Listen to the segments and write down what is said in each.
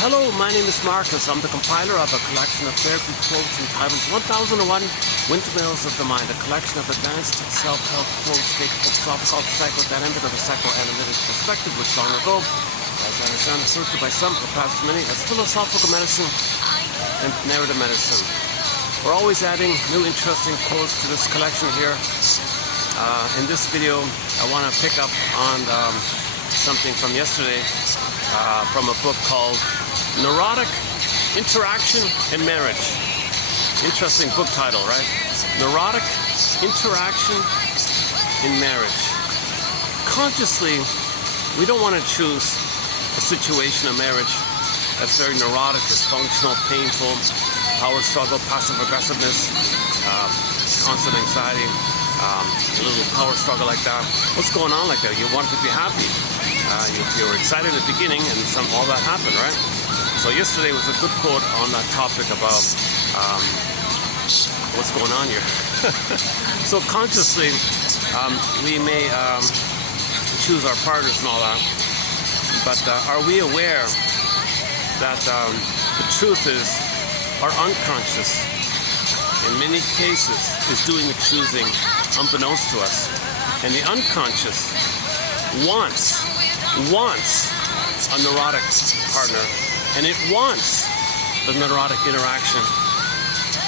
Hello, my name is Marcus. I'm the compiler of a collection of therapy quotes entitled 1001 Windmills of the Mind, a collection of advanced self-help quotes taken from philosophical, psychodynamic, or the psychoanalytic perspective, which long ago, as I understand, referred to by some, perhaps many, as philosophical medicine and narrative medicine. We're always adding new interesting quotes to this collection here. In this video, I want to pick up on something from yesterday from a book called Neurotic Interaction in Marriage. Interesting book title, right? Neurotic Interaction in Marriage. Consciously, we don't want to choose a situation of marriage that's very neurotic, dysfunctional, painful, power struggle, passive aggressiveness, constant anxiety, a little power struggle like that. What's going on like that? You want to be happy. You were excited at the beginning, and all that happened, right? So yesterday was a good quote on that topic about what's going on here. So consciously, we may choose our partners and all that, but are we aware that the truth is our unconscious, in many cases, is doing the choosing unbeknownst to us, and the unconscious wants a neurotic partner, and it wants the neurotic interaction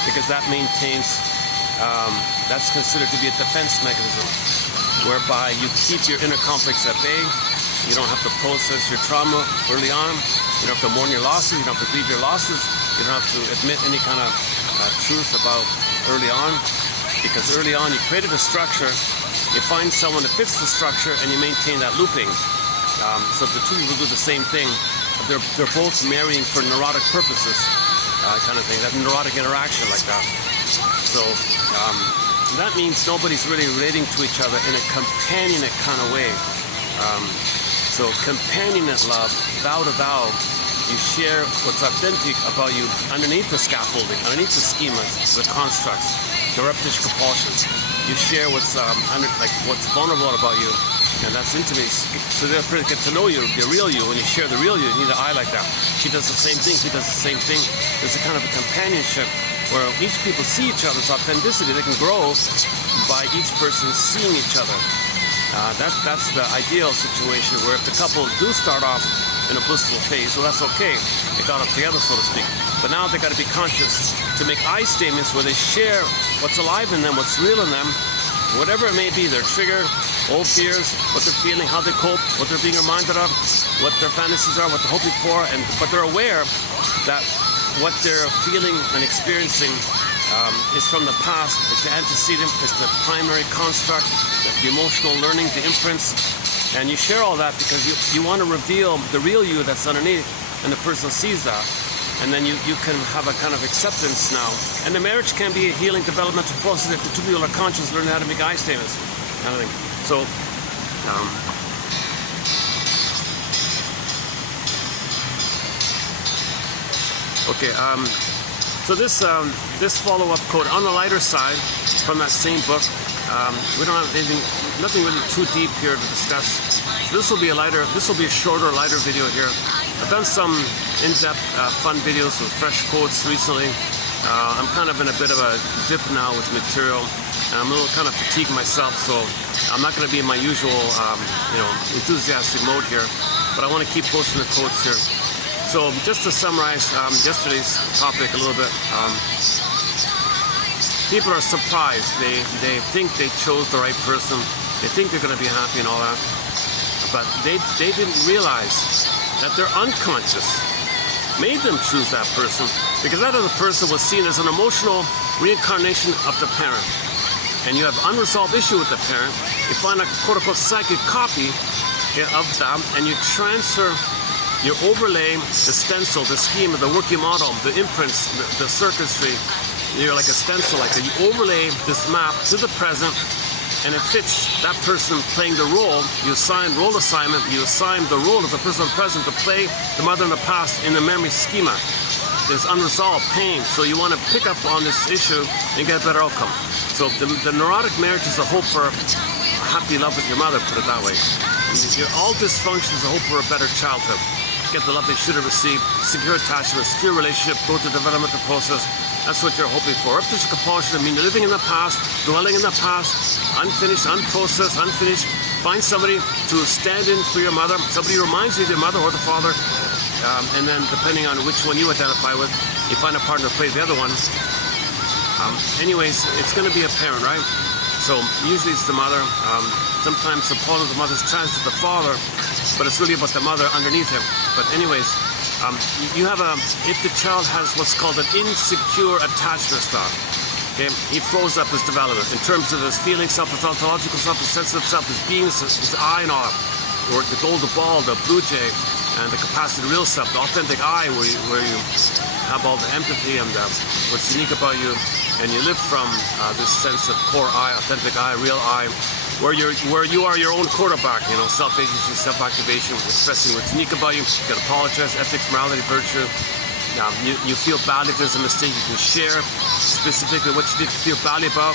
because that maintains, that's considered to be a defense mechanism whereby you keep your inner conflicts at bay. You don't have to process your trauma early on. You don't have to mourn your losses. You don't have to grieve your losses. You don't have to admit any kind of truth about early on, because early on you created a structure, you find someone that fits the structure, and you maintain that looping. So if the two people do the same thing, they're both marrying for neurotic purposes, kind of thing, that neurotic interaction like that. So that means nobody's really relating to each other in a companionate kind of way. So companionate love, vow to vow, you share what's authentic about you underneath the scaffolding, underneath the schemas, the constructs, the repetition compulsions. You share what's what's vulnerable about you, and that's intimacy. So they'll get to know you, the real you. When you share the real you need an eye like that. She does the same thing, he does the same thing. There's a kind of a companionship where each people see each other's authenticity. They can grow by each person seeing each other. That's the ideal situation, where if the couple do start off in a blissful phase, well, that's okay. They got up together, so to speak. But now they got to be conscious to make I statements where they share what's alive in them, what's real in them, whatever it may be, their trigger, old fears, what they're feeling, how they cope, what they're being reminded of, what their fantasies are, what they're hoping for, but they're aware that what they're feeling and experiencing is from the past. It's the antecedent, it's the primary construct, the emotional learning, the imprints, and you share all that because you want to reveal the real you that's underneath, and the person sees that, and then you can have a kind of acceptance now. And the marriage can be a healing developmental process if the two people are conscious, learning how to make I statements, kind of thing. So okay, so this follow-up quote on the lighter side from that same book. We don't have nothing really too deep here to discuss. This will be a shorter, lighter video here. I've done some in-depth, fun videos with fresh quotes recently. I'm kind of in a bit of a dip now with material, and I'm a little kind of fatigued myself, so I'm not going to be in my usual, enthusiastic mode here. But I want to keep posting the quotes here. So just to summarize yesterday's topic a little bit, people are surprised. They think they chose the right person. They think they're going to be happy and all that. But they didn't realize that their unconscious made them choose that person, because that other person was seen as an emotional reincarnation of the parent. And you have unresolved issue with the parent. You find a quote-unquote psychic copy of them, and you transfer, you overlay the stencil, the scheme, the working model, the imprints, the circuitry. You're like a stencil, like that. You overlay this map to the present, and it fits that person playing the role. You assign role assignment, you assign the role of the person in the present to play the mother in the past in the memory schema. There's unresolved pain, so you want to pick up on this issue and get a better outcome. So the neurotic marriage is a hope for a happy love with your mother, put it that way. All dysfunction is a hope for a better childhood. get the love they should have received, secure attachment, secure relationship, go to developmental process. That's what you're hoping for. Repetition compulsion, I mean you're living in the past, dwelling in the past, unfinished, unprocessed, unfinished. Find somebody to stand in for your mother, somebody who reminds you of your mother or the father, and then depending on which one you identify with, you find a partner to play the other one. Anyways, it's going to be a parent, right? So usually it's the mother. Sometimes the part of the mother's trans to the father, but it's really about the mother underneath him. But anyways, you have if the child has what's called an insecure attachment style, okay, he froze up his development in terms of his feeling self, his ontological self, his sensitive self, his being, his I and all, or the golden ball, the blue jay, and the capacity, the real self, the authentic I, where you have all the empathy and what's unique about you, and you live from this sense of core I, authentic I, real I, where you are your own quarterback, you know, self-agency, self-activation, expressing what's unique about you. You can apologize, ethics, morality, virtue. You feel badly if there's a mistake, you can share specifically what you did feel badly about.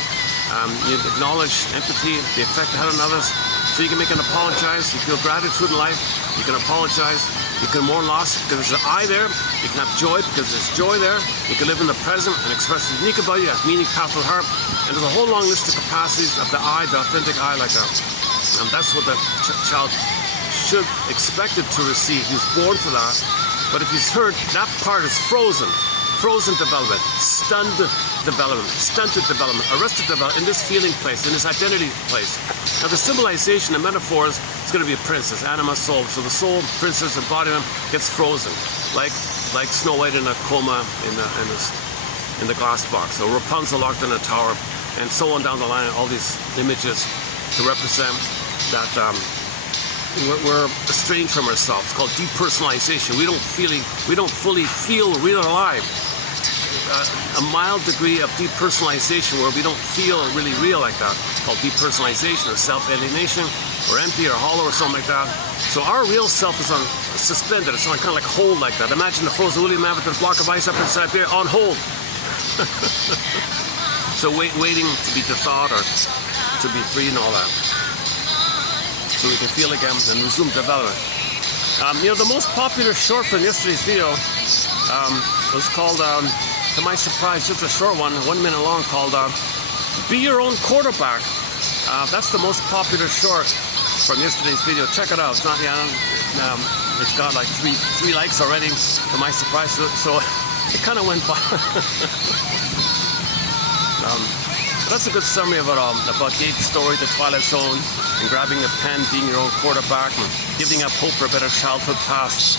You acknowledge empathy, the effect it had on others, so you can make an apologize. You feel gratitude in life, you can apologize. You can mourn loss because there's an I there. You can have joy because there's joy there. You can live in the present and express what's unique about you, have meaning, path of the heart. And there's a whole long list of capacities of the I, the authentic I, like that. And that's what the child should expect it to receive. He's born for that. But if he's heard, that part is frozen. Frozen development, stunned development, stunted development, arrested development in this feeling place, in this identity place. Now the symbolization and metaphors is going to be a princess, anima, soul. So the soul, princess, embodiment gets frozen, like Snow White in a coma in the glass box, or Rapunzel locked in a tower, and so on down the line. All these images to represent that we're estranged from ourselves. It's called depersonalization. We don't fully feel real and alive. A mild degree of depersonalization where we don't feel really real like that, called depersonalization or self-alienation or empty or hollow or something like that. So our real self is on suspended. It's on kind of like hold like that. Imagine the frozen woolly mammoth with a block of ice up inside there on hold. So waiting to be thawed or to be free and all that. So we can feel again and resume development. You know, the most popular short from yesterday's video was called, to my surprise, just a short one, 1 minute long, called Be Your Own Quarterback. That's the most popular short from yesterday's video. Check it out. It's not, it's got like three likes already, to my surprise, so it kind of went by. That's a good summary of it all, about Gates' story, the Twilight Zone, and grabbing a pen, being your own quarterback, and giving up hope for a better childhood past,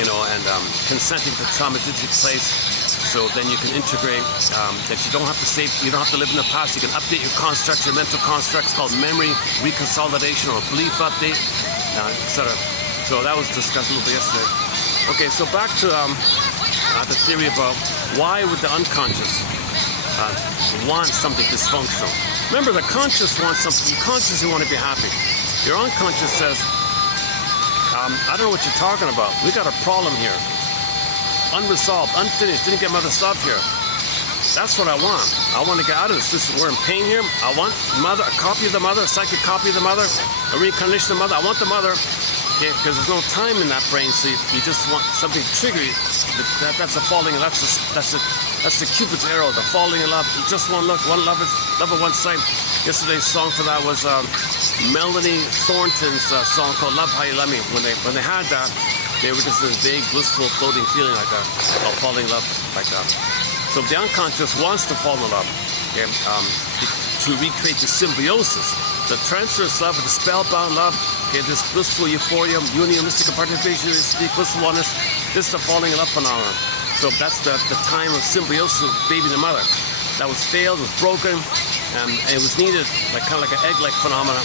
you know, and consenting to trauma that takes place, so then you can integrate that you don't have to live in the past. You can update your constructs, your mental constructs, called memory reconsolidation or belief update, etc. So that was discussed a little bit yesterday. Okay, so back to the theory about why would the unconscious want something dysfunctional. Remember, the conscious wants something. You consciously want to be happy. Your unconscious says, I don't know what you're talking about. We got a problem here. Unresolved, unfinished, didn't get mother stuff here. That's what I want. I want to get out of this. We're in pain here. I want mother, a copy of the mother, a psychic copy of the mother, a reincarnation of the mother. I want the mother. Okay, because there's no time in that brain, so you just want something to trigger you. That's a falling. That's the Cupid's arrow, the falling in love. You just want love at one sight. Yesterday's song for that was Melanie Thornton's song called "Love How You Love Me." When they had that, they were just this vague, blissful, floating feeling like that, called falling in love like that. So the unconscious wants to fall in love, okay, to recreate the symbiosis, the transference love, the spellbound love. Okay, this blissful euphoria, union, mystical participation, blissful oneness. This is the falling in love phenomenon. So that's the time of symbiosis of baby and mother. That was failed, was broken, and it was needed, like kind of like an egg-like phenomenon.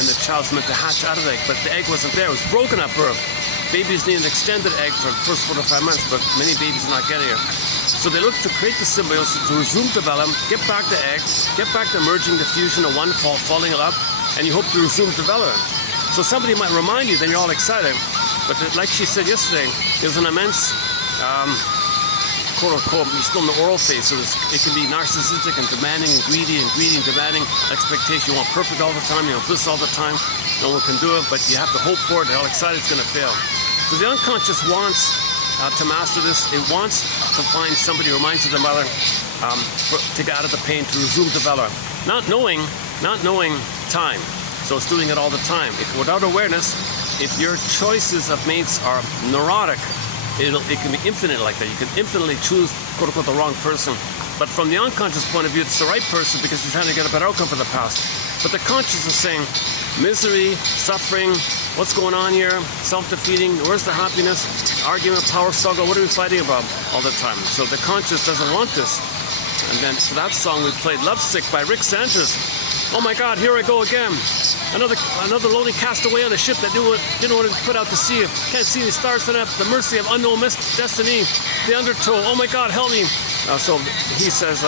And the child's meant to hatch out of the egg, but the egg wasn't there. It was broken at birth. Babies need an extended egg for the first 4 to 5 months, but many babies are not getting it. So they look to create the symbiosis, to resume development, get back the egg, get back the merging, the fusion of one falling in love, and you hope to resume development. So somebody might remind you, then you're all excited. But like she said yesterday, there's an immense, quote unquote, you're still in the oral phase, so it can be narcissistic and demanding and greedy and demanding expectation. You want perfect all the time, you want bliss all the time. No one can do it, but you have to hope for it. They're all excited it's going to fail. So the unconscious wants to master this. It wants to find somebody who reminds of the mother, to get out of the pain, to resume develop. Not knowing time. So it's doing it all the time. If without awareness, if your choices of mates are neurotic, it can be infinite like that. You can infinitely choose, quote unquote, the wrong person. But from the unconscious point of view, it's the right person because you're trying to get a better outcome for the past. But the conscious is saying, misery, suffering, what's going on here? Self-defeating, where's the happiness? Argument, power struggle, what are we fighting about all the time? So the conscious doesn't want this. And then for that song we played Lovesick by Rick Sanders. Oh my God, here I go again. Another lonely castaway on a ship that didn't want to put out to sea. Can't see the stars at the mercy of unknown destiny. The undertow, oh my God, help me. So he says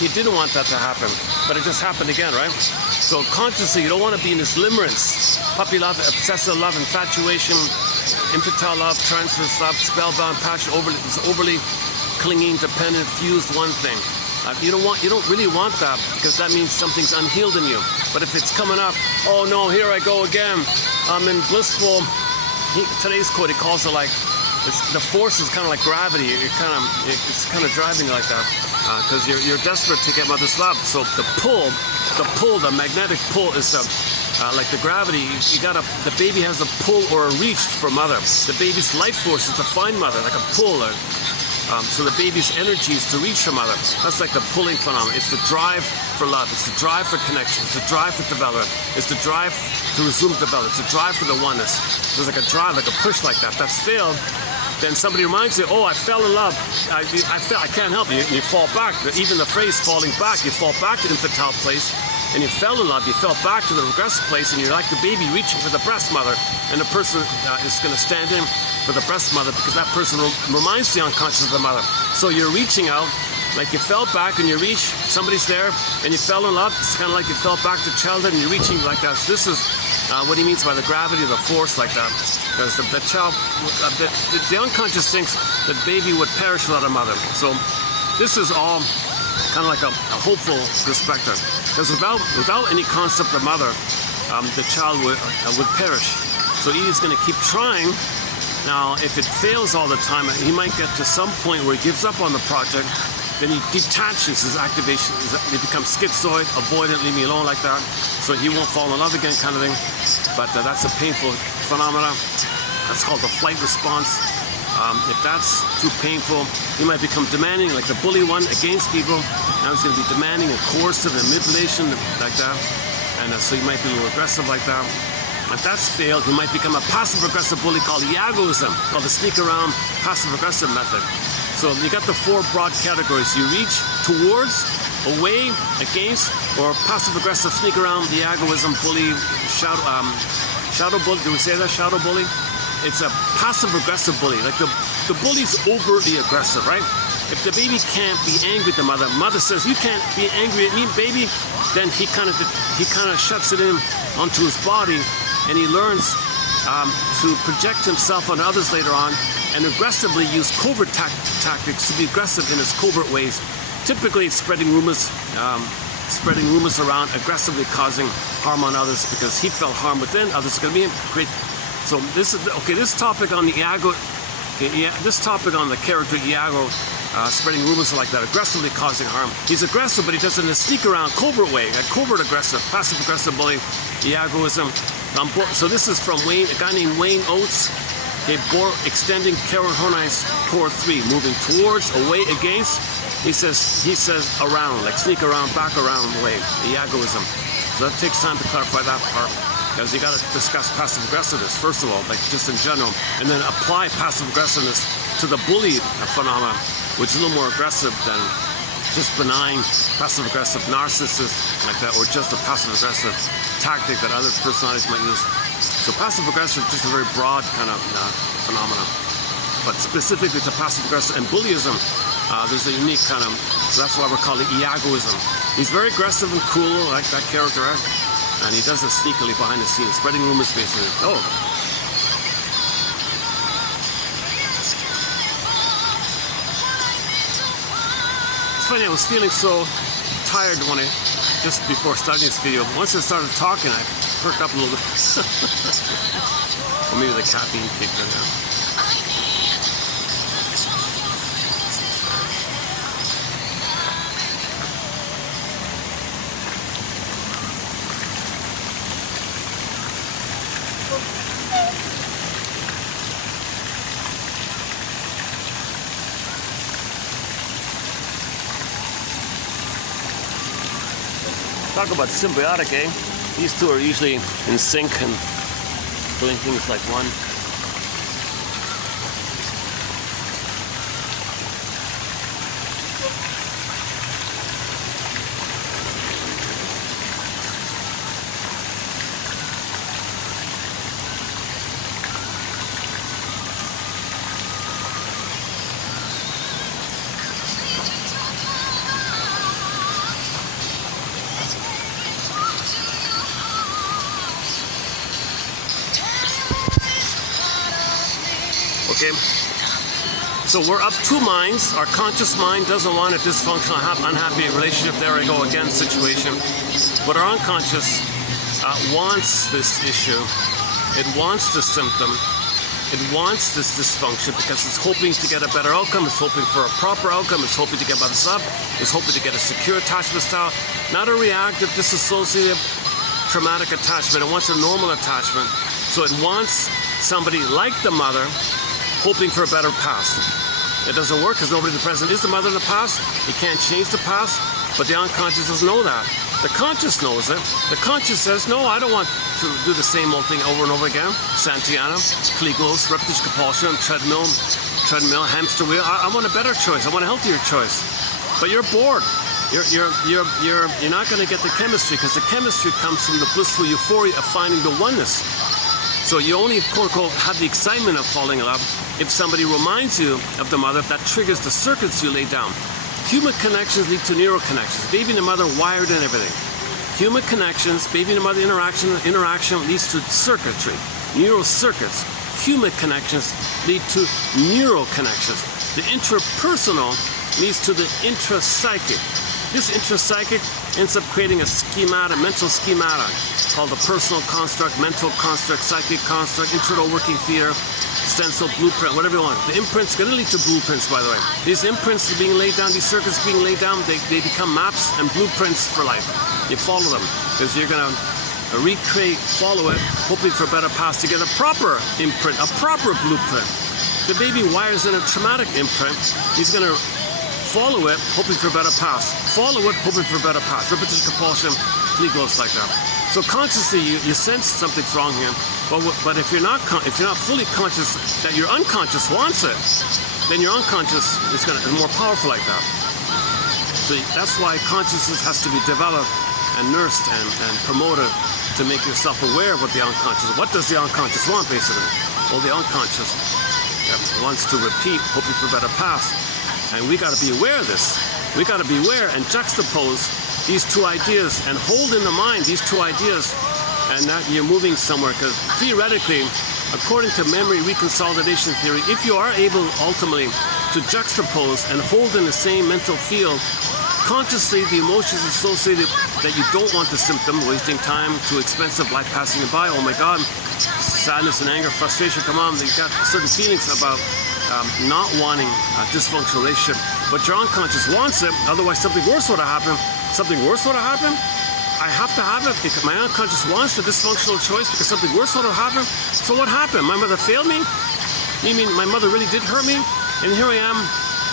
he didn't want that to happen, but it just happened again, right? So consciously, you don't want to be in this limerence. Puppy love, obsessive love, infatuation, infantile love, transverse love, spellbound, passion, overly clinging, dependent, fused one thing. You don't really want that because that means something's unhealed in you. But if it's coming up, oh no, here I go again. I'm in blissful. Today's quote, he calls it like, the force is kind of like gravity. It's kind of driving you like that because you're desperate to get mother's love. So the magnetic pull is like the gravity. The baby has a pull or a reach for mother. The baby's life force is to find mother, like a pull. So the baby's energy is to reach her mother. That's like the pulling phenomenon. It's the drive for love. It's the drive for connection. It's the drive for development. It's the drive to resume development. It's the drive for the oneness. There's like a drive, like a push like that. That's failed. Then somebody reminds you, oh, I fell in love. I can't help you. You fall back. Even the phrase falling back, you fall back to the infantile place. And you fell in love, you fell back to the regressive place, and you're like the baby reaching for the breast mother, and the person is going to stand in for the breast mother because that person reminds the unconscious of the mother. So you're reaching out, like you fell back and you reach, somebody's there, and you fell in love. It's kind of like you fell back to childhood and you're reaching like that. So this is what he means by the gravity of the force like that. Because the unconscious thinks that baby would perish without a mother. So this is all kind of like a hopeful perspective. Because without any concept of mother, the child would perish. So he's going to keep trying. Now, if it fails all the time, he might get to some point where he gives up on the project. Then he detaches his activation. He becomes schizoid, avoidant, leave me alone like that. So he won't fall in love again, kind of thing. But that's a painful phenomenon. That's called the flight response. If that's too painful, he might become demanding, like the bully one against people. Now he's going to be demanding and coercive and manipulation like that. And so he might be a little aggressive like that. If that's failed, he might become a passive-aggressive bully called egoism, called the sneak-around passive-aggressive method. So you got the four broad categories. You reach towards, away, against, or passive-aggressive sneak-around, the egoism, bully, shadow bully. Do we say that? Shadow bully? It's a passive-aggressive bully. Like the bully's overtly aggressive, right? If the baby can't be angry at the mother, mother says, you can't be angry at me, baby, then he kind of shuts it in onto his body, and he learns to project himself on others later on and aggressively use covert tactics to be aggressive in his covert ways. Typically, it's spreading rumors around, aggressively causing harm on others because he felt harm within, others are going to be great. So this is okay. This topic on the ego, this topic on the character Iago, spreading rumors like that, aggressively causing harm. He's aggressive, but he does it in a sneak around, covert way, a covert aggressive, passive aggressive bully, Iagoism. So this is from a guy named Wayne Oates. Okay, extending Karen Horney's core 3, moving towards, away, against. He says around, like sneak around, back around way, Iagoism. So that takes time to clarify that part. Because you got to discuss passive aggressiveness first of all, like just in general, and then apply passive aggressiveness to the bully phenomenon, which is a little more aggressive than just benign passive aggressive narcissist like that, or just a passive aggressive tactic that other personalities might use. So passive aggressive is just a very broad kind of phenomenon, but specifically to passive aggressive and bullyism, there's a unique kind of. So that's why we're calling it Iagoism. He's very aggressive and cool, like that character. Right? And he does it sneakily behind the scenes, spreading rumors basically. Oh. It's funny, I was feeling so tired just before starting this video. Once I started talking, I perked up a little bit. Or maybe the caffeine kicked in now. Talk about symbiotic, eh? These two are usually in sync and doing things like one. Okay, so we're up two minds. Our conscious mind doesn't want a dysfunctional, unhappy relationship. There I go again situation. But our unconscious wants this issue. It wants this symptom. It wants this dysfunction because it's hoping to get a better outcome. It's hoping for a proper outcome. It's hoping to get buttons up. It's hoping to get a secure attachment style, not a reactive, disassociative, traumatic attachment. It wants a normal attachment. So it wants somebody like the mother, hoping for a better past. It doesn't work because nobody in the present is the mother in the past. You can't change the past, but the unconscious doesn't know that. The conscious knows it. The conscious says, no, I don't want to do the same old thing over and over again. Santillana, Klegos, repetition compulsion, treadmill, hamster wheel. I want a better choice. I want a healthier choice. But you're bored. You're not going to get the chemistry because the chemistry comes from the blissful euphoria of finding the oneness. So you only, quote-unquote, have the excitement of falling in love if somebody reminds you of the mother. That triggers the circuits you lay down. Human connections lead to neural connections. Baby and the mother wired in everything. Human connections, baby and the mother interaction leads to circuitry, neural circuits. Human connections lead to neural connections. The intrapersonal leads to the intrapsychic. This intrapsychic ends up creating a schemata, mental schemata, called the personal construct, mental construct, psychic construct, internal working theater, stencil, blueprint, whatever you want. The imprints are going to lead to blueprints, by the way. These imprints are being laid down, these circuits being laid down, they become maps and blueprints for life. You follow them, because you're going to recreate, follow it, hoping for a better past to get a proper imprint, a proper blueprint. The baby wires in a traumatic imprint. He's going to follow it, hoping for a better past. Follow it, hoping for a better past. Repetition, compulsion, legals like that. So consciously, you sense something's wrong here. But if you're not fully conscious that your unconscious wants it, then your unconscious is more powerful like that. So that's why consciousness has to be developed and nursed and promoted to make yourself aware of what the unconscious. What does the unconscious want, basically? Well, the unconscious wants to repeat, hoping for a better past. And we got to be aware of this. We got to be aware and juxtapose these two ideas and hold in the mind these two ideas, and that you're moving somewhere. Because theoretically, according to memory reconsolidation theory, if you are able ultimately to juxtapose and hold in the same mental field, consciously the emotions associated that you don't want the symptom, wasting time, too expensive, life passing by, oh my God, sadness and anger, frustration, come on, you've got certain feelings about not wanting a dysfunctional relationship, but your unconscious wants it, otherwise something worse would have happened. Something worse would have happened? I have to have it because my unconscious wants the dysfunctional choice because something worse would have happened. So what happened? My mother failed me? You mean my mother really did hurt me? And here I am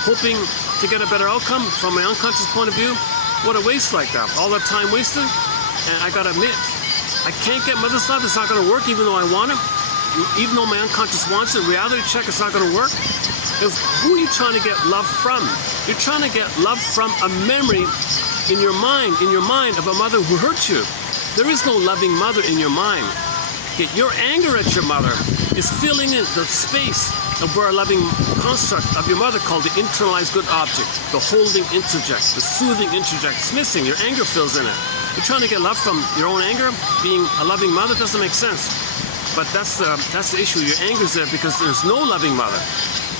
hoping to get a better outcome from my unconscious point of view? What a waste like that. All that time wasted? And I gotta admit, I can't get mother's love. It's not gonna work even though I want it. Even though my unconscious wants it, reality check, it's not gonna work. Because who are you trying to get love from? You're trying to get love from a memory in your mind of a mother who hurt you. There is no loving mother in your mind. Your anger at your mother is filling in the space of where a loving construct of your mother called the internalized good object, the holding interject, the soothing interject. It's missing. Your anger fills in it. You're trying to get love from your own anger. Being a loving mother doesn't make sense. But that's the issue. Your anger's there because there's no loving mother.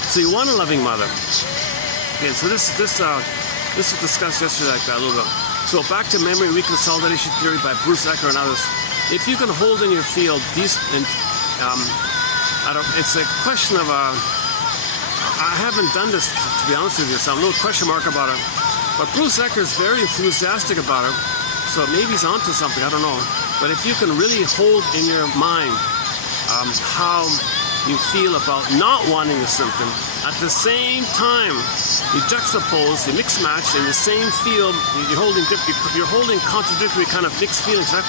So you want a loving mother. Okay, so this was discussed yesterday like that a little bit. So back to memory reconsolidation theory by Bruce Ecker and others. If you can hold in your field these, it's a question of I haven't done this to be honest with you, so I'm a little question mark about it. But Bruce Ecker is very enthusiastic about it, so maybe he's onto something. I don't know. But if you can really hold in your mind how you feel about not wanting a symptom. At the same time, you juxtapose, you mix match in the same field. You're holding contradictory kind of mixed feelings. Right?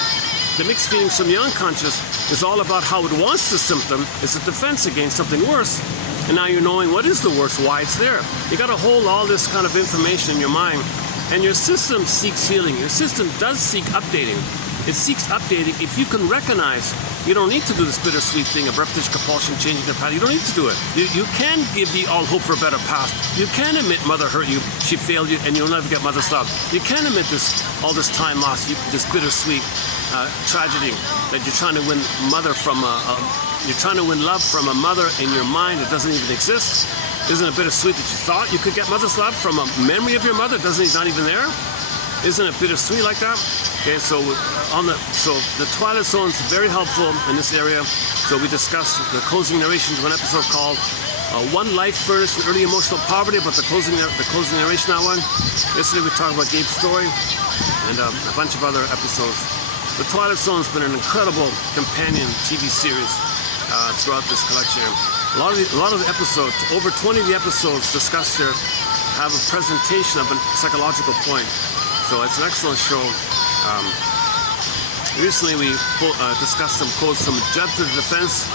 The mixed feelings from the unconscious is all about how it wants the symptom. It's a defense against something worse. And now you're knowing what is the worst, why it's there. You got to hold all this kind of information in your mind. And your system seeks healing. Your system does seek updating. It seeks updating if you can recognize you don't need to do this bittersweet thing of repetition, compulsion, changing the path. You don't need to do it. You can give the all hope for a better path. You can admit mother hurt you, she failed you, and you'll never get mother's love. You can admit all this time lost, this bittersweet tragedy that you're trying to win mother from you're trying to win love from a mother in your mind that doesn't even exist. Isn't it bittersweet that you thought you could get mother's love from a memory of your mother? It's not even there. Isn't it bittersweet like that? Okay, so the Twilight Zone is very helpful in this area. So we discussed the closing narration to an episode called One Life Furnished with Early Emotional Poverty, but the closing narration that one. Yesterday we talked about Gabe's story and a bunch of other episodes. The Twilight Zone has been an incredible companion TV series throughout this collection. A lot of the episodes, over 20 of the episodes discussed here, have a presentation of a psychological point. So it's an excellent show. Recently we discussed some quotes from Judge to the Defense,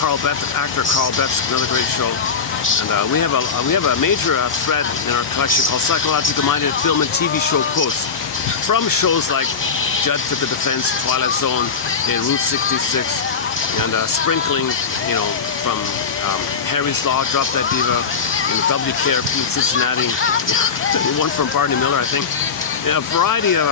Carl Betz, actor Carl Betz, another great show. And we have a major thread in our collection called Psychological Minded Film and TV Show Quotes from shows like Judge to the Defense, Twilight Zone, Route 66, and sprinkling, from Harry's Law, Drop That Diva, WKRP in Cincinnati, one from Barney Miller, I think. A variety of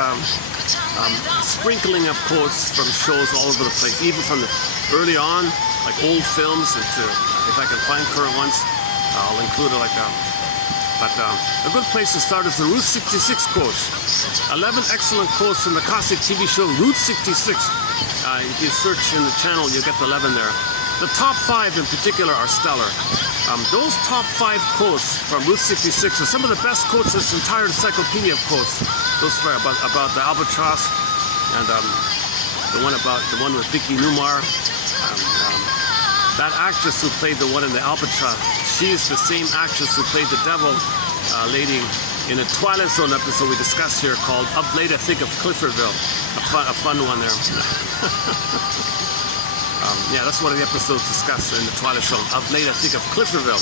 sprinkling of quotes from shows all over the place, even from the early on, like old films, to, if I can find current ones, I'll include it like that. But a good place to start is the Route 66 quotes. 11 excellent quotes from the classic TV show Route 66. If you search in the channel, you'll get the 11 there. The top 5 in particular are stellar. Those top 5 quotes from Route 66 are some of the best quotes in this entire encyclopedia of quotes. Those are about the albatross, and the one with Vicky Newmar. That actress who played the one in the albatross, she is the same actress who played the devil lady in a Twilight Zone episode we discussed here called Up Late I Think of Cliffordville. A fun one there. Yeah, that's one of the episodes discussed in the Twilight Zone. Up Late I Think of Cliffordville.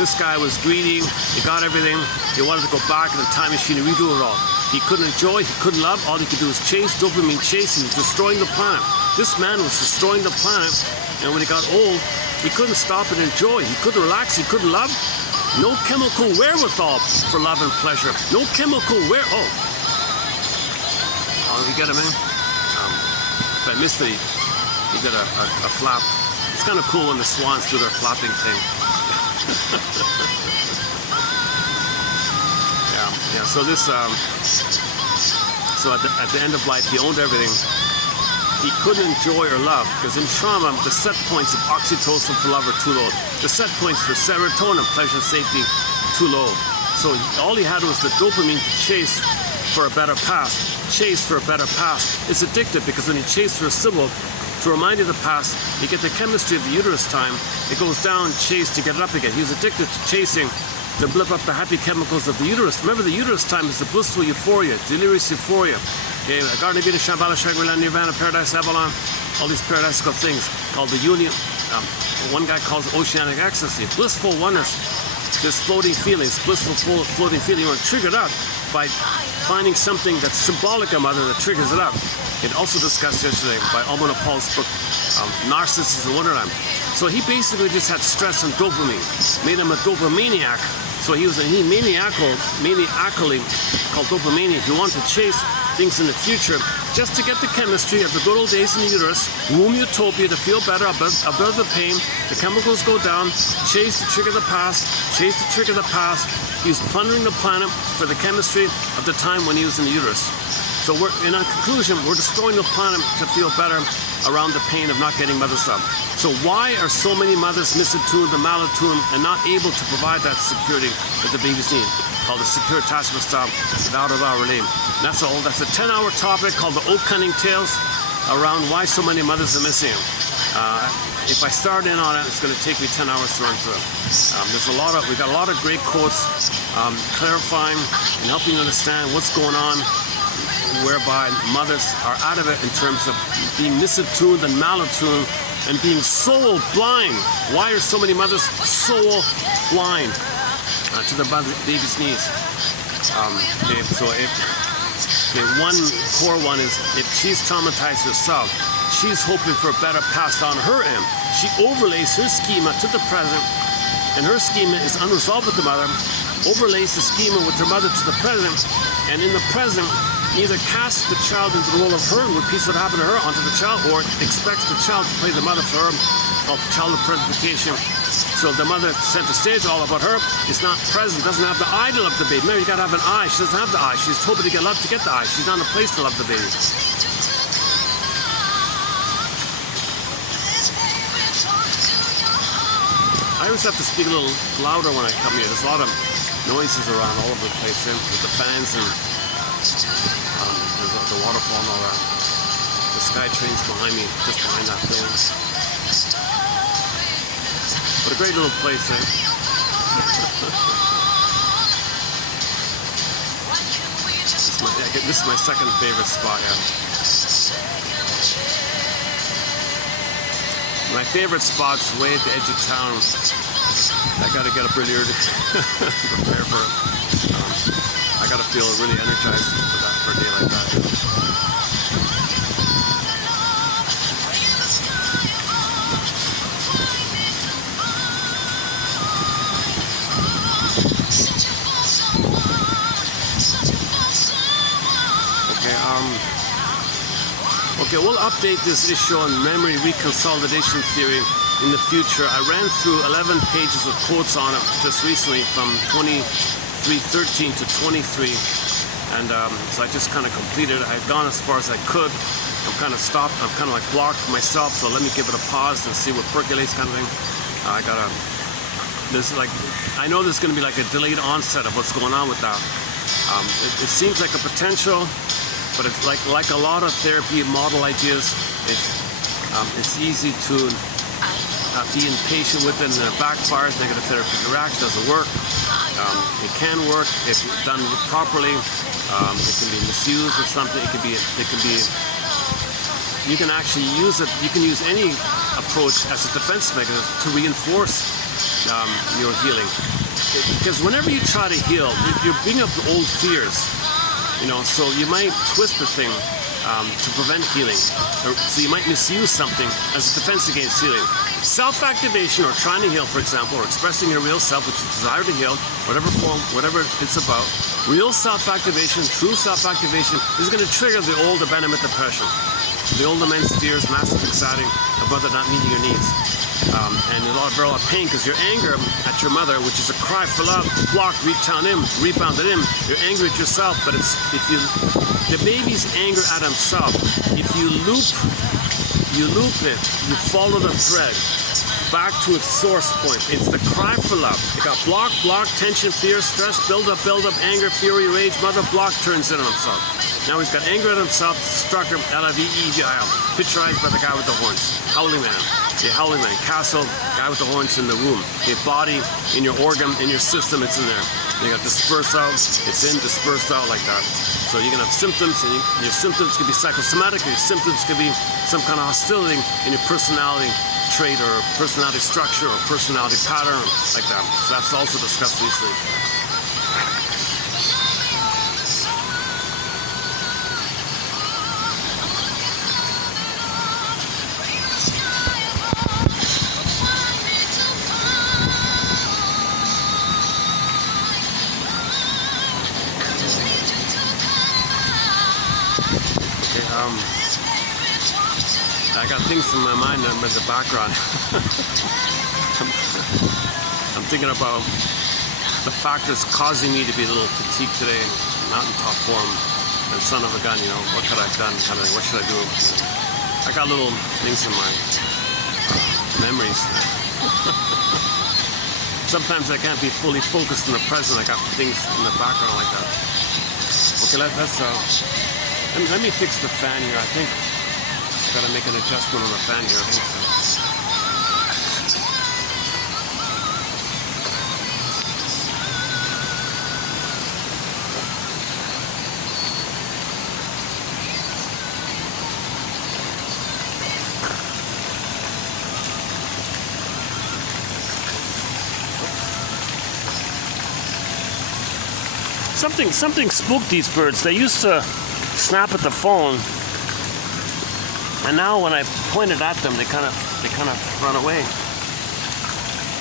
This guy was greedy, he got everything, he wanted to go back in the time machine and redo it all. He couldn't enjoy, he couldn't love, all he could do was chase, dopamine chase, he was destroying the planet. This man was destroying the planet, and when he got old, he couldn't stop and enjoy, he couldn't relax, he couldn't love. No chemical wherewithal for love and pleasure. No chemical Oh, you get it, man? If I missed it, you got a flap. It's kind of cool when the swans do their flapping thing. Yeah. So this, so at the end of life, he owned everything. He couldn't enjoy or love because in trauma, the set points of oxytocin for love are too low. The set points for serotonin, pleasure, safety, too low. So all he had was the dopamine to chase for a better past. Chase for a better past. It's addictive because when you chase for a symbol, to remind you of the past, you get the chemistry of the uterus time. It goes down, chase to get it up again. He was addicted to chasing to blip up the happy chemicals of the uterus. Remember, the uterus time is the blissful euphoria, delirious euphoria. Okay, Garden of Eden, Shambhala, Shangri-La, Nirvana, Paradise, Avalon, all these paradisical things called the union. One guy calls it oceanic ecstasy, blissful oneness. This floating feelings, blissful floating feeling, you are triggered up by finding something that's symbolic of mother that triggers it up. It also discussed yesterday by Almona Paul's book, Narcissus in Wonderland. So he basically just had stress and dopamine, made him a dopamaniac. So he was maniacally called dopamania. He wanted to chase things in the future just to get the chemistry of the good old days in the uterus, womb utopia, to feel better above the pain. The chemicals go down, chase to trigger the past, chase to trigger the past. He was plundering the planet for the chemistry of the time when he was in the uterus. So in conclusion, we're destroying the planet to feel better around the pain of not getting mother's love. So why are so many mothers misattuned and malattuned and not able to provide that security that the babies need? Called the secure attachment style without our relay. And that's a 10-hour topic called the Old Cunning Tales around why so many mothers are missing. if I start in on it, it's going to take me 10 hours to run through. We've got a lot of great quotes clarifying and helping you understand what's going on, whereby mothers are out of it in terms of being misattuned and malattuned and being soul blind. Why are so many mothers soul blind to their baby's knees? One core one is, if she's traumatized herself, she's hoping for a better passed on her end. She overlays her schema to the present, and her schema is unresolved with the mother, overlays the schema with her mother to the present, and in the present either casts the child into the role of her and repeats what happened to her onto the child, or expects the child to play the mother for her, of child parentification. So the mother center stage, all about her, is not present, doesn't have the eye to love the baby. Maybe you gotta have an eye. She doesn't have the eye. She's hoping to get love to get the eye. She's not in a place to love the baby. I always have to speak a little louder when I come here. There's a lot of noises around all over the place, with the fans and the waterfall and all that. The sky train's behind me, just behind that building. What a great little place, eh? This is my second favorite spot, yeah. My favorite spot's way at the edge of town. I gotta get up really early to prepare for it. I gotta feel really energized for a day like that. Okay, we'll update this issue on memory reconsolidation theory in the future. I ran through 11 pages of quotes on it just recently from 2313 to 23, and so I just kind of completed it. I've gone as far as I could. I'm kind of stopped. I'm kind of like blocked for myself, so let me give it a pause and see what percolates, kind of thing. I know there's going to be like a delayed onset of what's going on with that. It seems like a potential. But it's like a lot of therapy model ideas, it's easy to be impatient with it, and it backfires. Negative therapeutic reaction doesn't work. It can work if done properly. It can be misused or something. You can actually use it. You can use any approach as a defense mechanism to reinforce your healing. Because whenever you try to heal, you're bringing up the old fears. So you might twist the thing to prevent healing. So you might misuse something as a defense against healing. Self-activation, or trying to heal, for example, or expressing your real self, which is desire to heal, whatever form, whatever it's about, real self-activation, true self-activation, is going to trigger the old abandonment depression, the old immense fears, massive anxiety about not meeting your needs. And a lot of pain, because your anger at your mother, which is a cry for love, blocked, rebounded in. You're angry at yourself, but the baby's anger at himself. If you loop it, you follow the thread back to its source point. It's the cry for love. It got blocked, tension, fear, stress, build up, anger, fury, rage. Mother blocked, turns in on himself. Now he's got anger at himself, struck him, L-I-V-E-V-I-L, picturized by the guy with the horns, howling man. The howling man, castle, guy with the horns in the womb. Your body, in your organ, in your system, it's in there. You got dispersed out, it's in, dispersed out like that. So you can have symptoms, and your symptoms could be psychosomatic, your symptoms could be some kind of hostility in your personality trait, or personality structure, or personality pattern, like that. So that's also discussed recently. I got things in my mind in the background. I'm thinking about the factors causing me to be a little fatigued today, not in top form, and son of a gun, what could I have done, what should I do? I got little things in my memories. Sometimes I can't be fully focused in the present. I got things in the background like that. Okay, let me fix the fan here. I think I've got to make an adjustment on the fan here. I think so. Something spooked these birds. They used to snap at the phone, and now when I pointed at them, they kind of run away.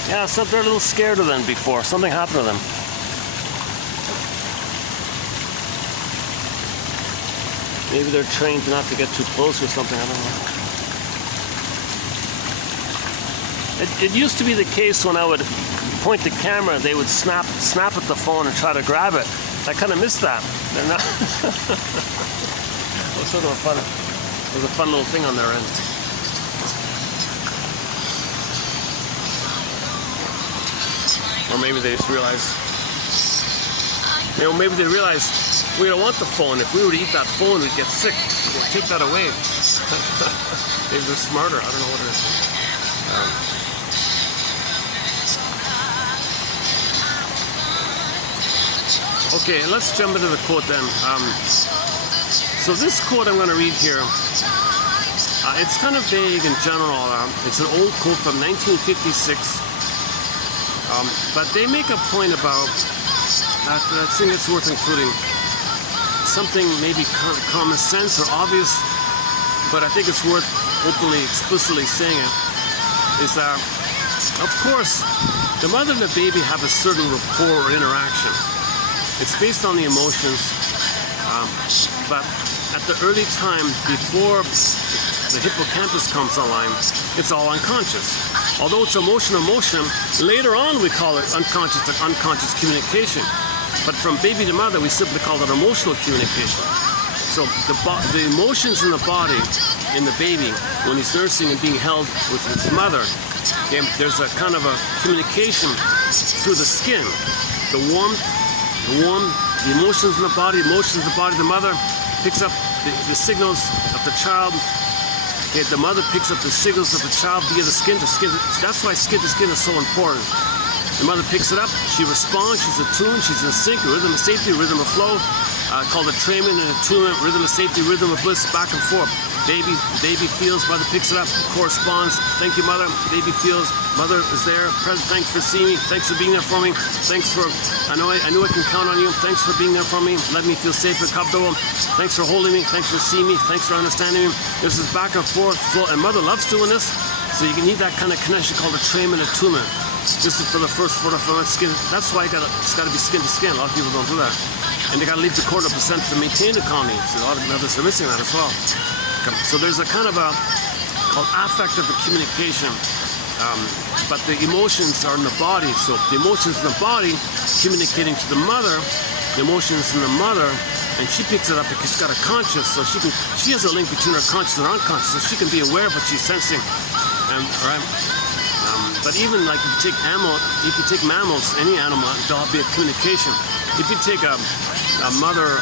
Yeah, so they're a little scared of them before. Something happened to them. Maybe they're trained not to get too close or something. I don't know. It used to be the case when I would point the camera, they would snap at the phone and try to grab it. I kind of missed that. They're not. It was sort of a fun little thing on their end. Or maybe they just realized. Maybe they realized we don't want the phone. If we were to eat that phone, we'd get sick. We'd take that away. Maybe they're smarter. I don't know what it is. Okay, let's jump into the quote then. So this quote I'm going to read here, it's kind of vague in general. It's an old quote from 1956, but they make a point about that I think it's worth including. Something maybe common sense or obvious, but I think it's worth openly, explicitly saying it, is that, of course, the mother and the baby have a certain rapport or interaction. It's based on the emotions, but at the early time, before the hippocampus comes online, it's all unconscious. Although it's emotion, later on we call it unconscious communication. But from baby to mother, we simply call it emotional communication. So the emotions in the body, in the baby, when he's nursing and being held with his mother, there's a kind of a communication through the skin. The warmth, the emotions in the body, the mother picks up the signals of the child. Okay, the mother picks up the signals of the child via the skin to skin. That's why skin to skin is so important. The mother picks it up, she responds, she's attuned, she's in sync, rhythm of safety, rhythm of flow, called attunement and attunement, rhythm of safety, rhythm of bliss, back and forth. Baby feels, mother picks it up, corresponds, thank you mother, baby feels, mother is there, present, thanks for seeing me, thanks for being there for me, thanks for, I knew I can count on you, thanks for being there for me, let me feel safe at Kabdo, thanks for holding me, thanks for seeing me, thanks for understanding me. This is back and forth flow, and mother loves doing this, so you can need that kind of connection called attunement and attunement. This is for the first 4 to 5 months skin. That's why it's got to be skin to skin. A lot of people don't do that. And they got to leave the quarter percent to maintain the colony. So a lot of mothers are missing that as well. Okay. So there's a kind of a called affective communication. But the emotions are in the body. So the emotions in the body communicating to the mother, the emotions in the mother, and she picks it up because she's got a conscious, so she has a link between her conscious and unconscious, so she can be aware of what she's sensing. And right. But even like if you take mammals, any animal, there'll be a communication. If you take a mother,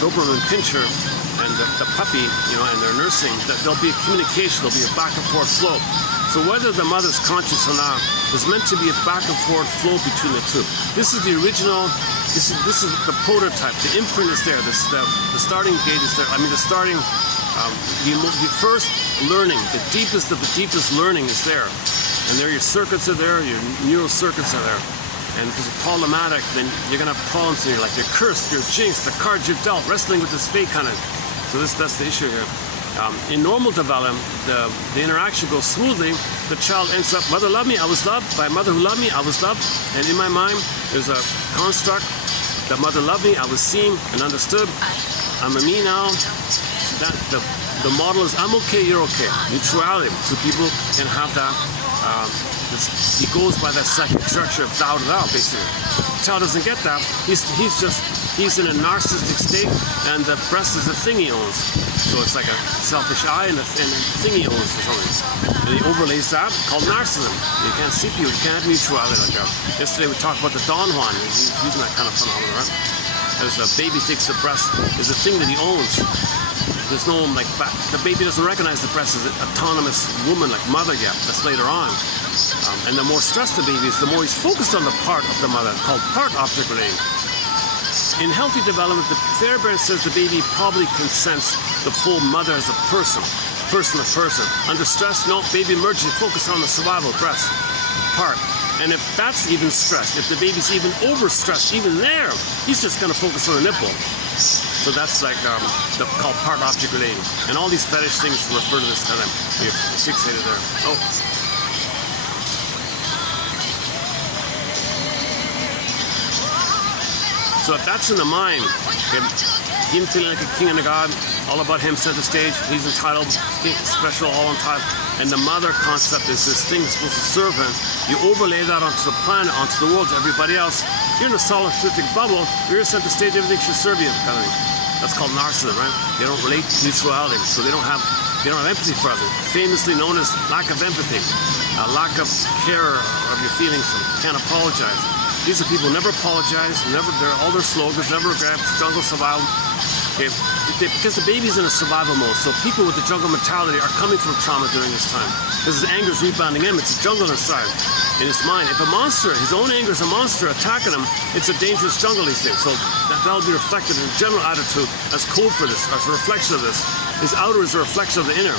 Doberman Pinscher, and the puppy, and they're nursing, there'll be a communication. There'll be a back and forth flow. So whether the mother's conscious or not, there's meant to be a back and forth flow between the two. This is the original. This is the prototype. The imprint is there. The starting gate is there. I mean, the starting. The first learning, the deepest of the deepest learning is there. And there your circuits are there, your neural circuits are there. And if it's problematic, then you're going to have problems in your life. You're cursed, you're jinxed, the cards you've dealt, wrestling with this fate kind of. So that's the issue here. In normal development, the interaction goes smoothly. The child ends up, mother loved me, I was loved. By mother who loved me, I was loved. And in my mind, there's a construct that mother loved me, I was seen and understood. I'm a me now. That the model is I'm okay, you're okay. Neutrality. So people can have that. He goes by that psychic structure of thou to thou, basically. The child doesn't get that. He's in a narcissistic state, and the breast is the thing he owns. So it's like a selfish I and a thing he owns or something. And he overlays that called narcissism. You can't see people, you can't have neutrality like that. Yesterday we talked about the Don Juan. He's using that kind of phenomenon, right? As the baby takes the breast, is a thing that he owns. There's no the baby doesn't recognize the breast as an autonomous woman like mother yet. That's later on. And the more stressed the baby is, the more he's focused on the part of the mother, called part object relating. In healthy development, the Fairbairn says the baby probably can sense the full mother as a person to person. Under stress, no, baby emerges, focus on the survival breast part. And if that's even stressed, if the baby's even overstressed, even there, he's just going to focus on the nipple. So that's like called part object relating. And all these fetish things refer to this kind of, you're fixated there. Oh. So if that's in the mind, him feeling like a king and a god, all about him center stage, he's entitled, special, all entitled, and the mother concept is this thing that's supposed to serve him. You overlay that onto the planet, onto the world, to everybody else. You're in a solipsistic bubble, you're center stage, everything should serve you, kind of thing. That's called narcissism, right? They don't relate to mutuality, so they don't have empathy for others. Famously known as lack of empathy, a lack of care of your feelings, can't apologize. These are people who never apologize, all their slogans, never regret, jungle survival. Okay. Because the baby's in a survival mode, so people with the jungle mentality are coming from trauma during this time. Because his anger is rebounding him, it's a jungle inside, in his mind. If a monster, his own anger is a monster attacking him, it's a dangerous jungle, these things. So that'll be reflected in the general attitude as code for this, as a reflection of this. His outer is a reflection of the inner.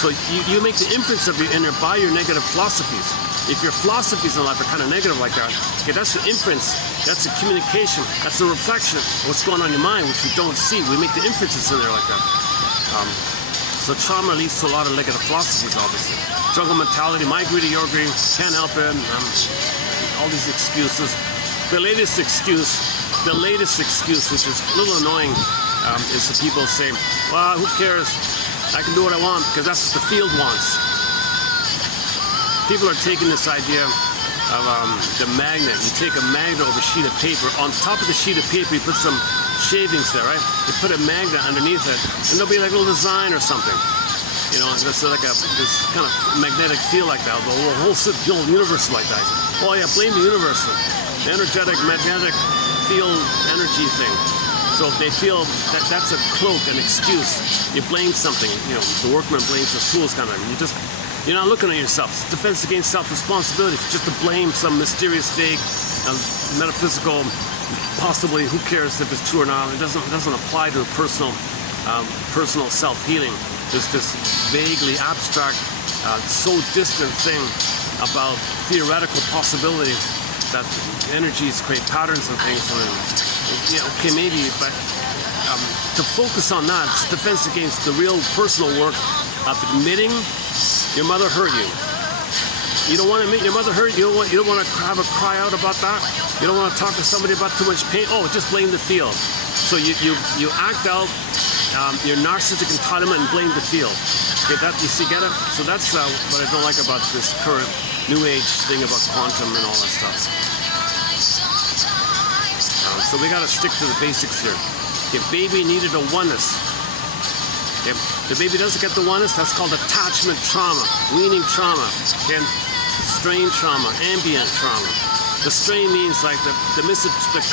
So you make the inference of your inner by your negative philosophies. If your philosophies in life are kind of negative like that, okay, that's the inference, that's the communication, that's the reflection of what's going on in your mind, which we don't see. We make the inferences in there like that. So trauma leads to a lot of negative philosophies, obviously. Jungle mentality, my greedy, your greedy, can't help it, all these excuses. The latest excuse, which is a little annoying, is the people say, well, who cares? I can do what I want because that's what the field wants. People are taking this idea of the magnet. You take a magnet over a sheet of paper. On top of the sheet of paper, you put some shavings there, right? You put a magnet underneath it, and there'll be like a little design or something. You know, there's like this kind of magnetic feel like that. The whole universe is like that. Oh yeah, blame the universe. The energetic, magnetic field energy thing. So if they feel that that's a cloak, an excuse, you blame something. You know, the workman blames the tools, kind of. You're not looking at yourself. It's defense against self-responsibility. Just to blame some mysterious, vague, metaphysical, possibly, who cares if it's true or not. It doesn't apply to a personal self-healing. There's this vaguely abstract, so distant thing about theoretical possibility that energies create patterns and things. Yeah, okay, maybe, but to focus on that, it's defense against the real personal work of admitting your mother hurt you. You don't want to admit your mother hurt you. You don't want to have a cry out about that. You don't want to talk to somebody about too much pain. Oh, just blame the field. So you act out your narcissistic entitlement and blame the field. Get that? You see, get it? So that's what I don't like about this current new age thing about quantum and all that stuff. So we got to stick to the basics here. Your baby needed a oneness. If the baby doesn't get the oneness, that's called attachment trauma, weaning trauma, and strain trauma, ambient trauma. The strain means like the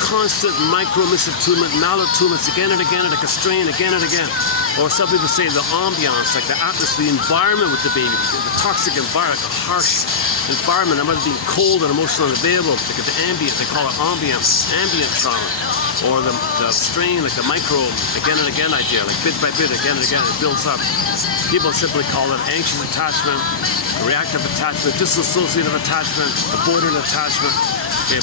constant micro-misattunement, malattunements again and again, like a strain again and again. Or some people say the ambiance, like the atmosphere, the environment with the baby, the toxic environment, like a harsh environment that might be cold and emotionally unavailable. Like the ambient, they call it ambient trauma. Or the strain, like the micro, again and again idea, like bit by bit, again and again, it builds up. People simply call it anxious attachment, reactive attachment, dissociative attachment, avoidant attachment, the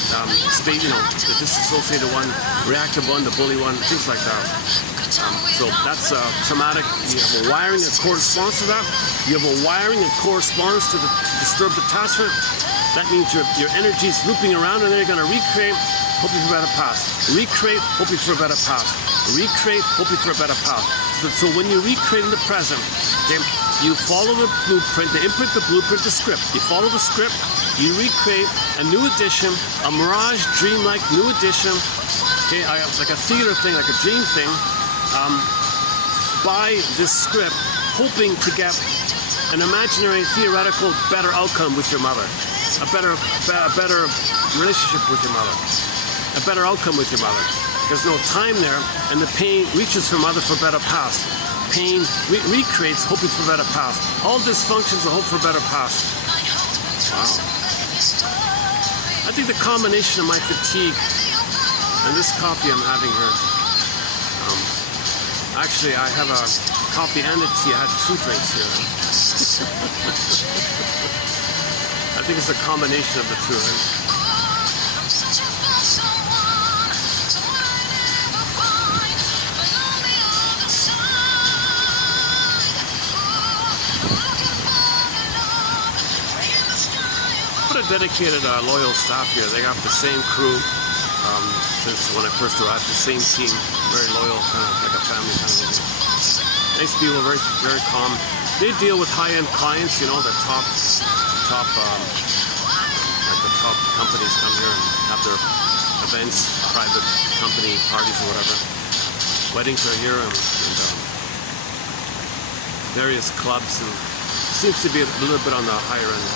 disassociated one, reactive one, the bully one, things like that. So that's traumatic. You have a wiring that corresponds to that. You have a wiring that corresponds to the disturbed attachment. That means your energy is looping around, and then you're going to recreate, hoping for a better past. Recreate, hoping for a better past. Recreate, hoping for a better past. So when you recreate in the present, okay, you follow the blueprint, the imprint, the blueprint, the script. You follow the script, you recreate a new edition, a mirage, dream-like new edition, okay, like a theater thing, like a dream thing, by this script, hoping to get an imaginary, theoretical, better outcome with your mother. A better relationship with your mother. A better outcome with your mother. There's no time there, and the pain reaches for mother for a better past. Pain recreates, hoping for a better past. All dysfunctions are hope for a better past. Wow. I think the combination of my fatigue and this coffee I'm having here. Actually, I have a coffee and a tea. I had 2 drinks here. think it's a combination of the two, right? Dedicated, loyal staff here. They got the same crew since when I first arrived. The same team, very loyal, kind of like a family kind of thing. Nice people, very, very calm. They deal with high-end clients, you know, the top, like the top companies come here and have their events, private company parties or whatever. Weddings are here and various clubs, and seems to be a little bit on the higher end.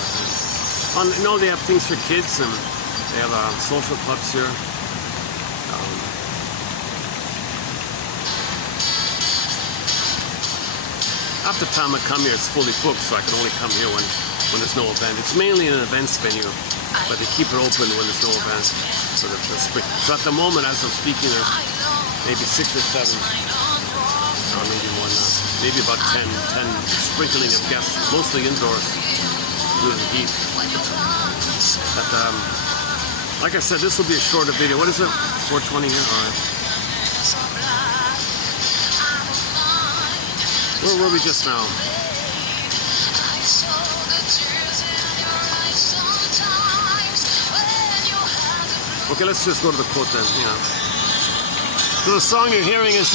No, they have things for kids, and they have social clubs here. Half the time I come here, it's fully booked, so I can only come here when there's no event. It's mainly an events venue, but they keep it open when there's no event for the spring. So at the moment, as I'm speaking, there's maybe 6 or 7, or maybe more now, maybe about 10 sprinkling of guests, mostly indoors due to the heat. But like I said, this will be a shorter video. What is it? 4:20 here? All right. Where were we just now? Okay, let's just go to the quote then. Yeah. So the song you're hearing is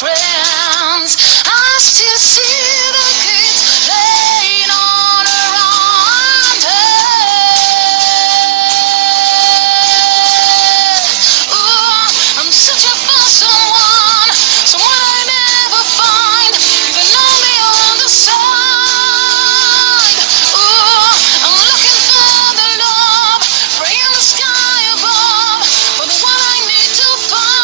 friends. I still see the kids laying all around us. Ooh, I'm searching for someone I never find, even on the other side. Ooh, I'm looking for the love, praying the sky above, for the one I need to find.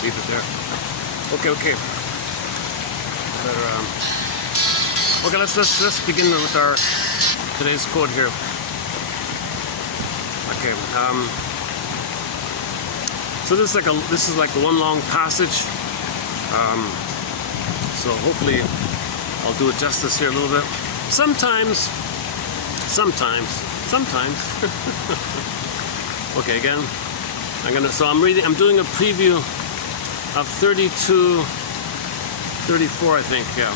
Leave it there. Okay. Okay, let's begin with our today's quote here. Okay. So this is like one long passage. So hopefully I'll do it justice here a little bit. Sometimes. Okay, again. I'm doing a preview of 32, 34, I think, yeah.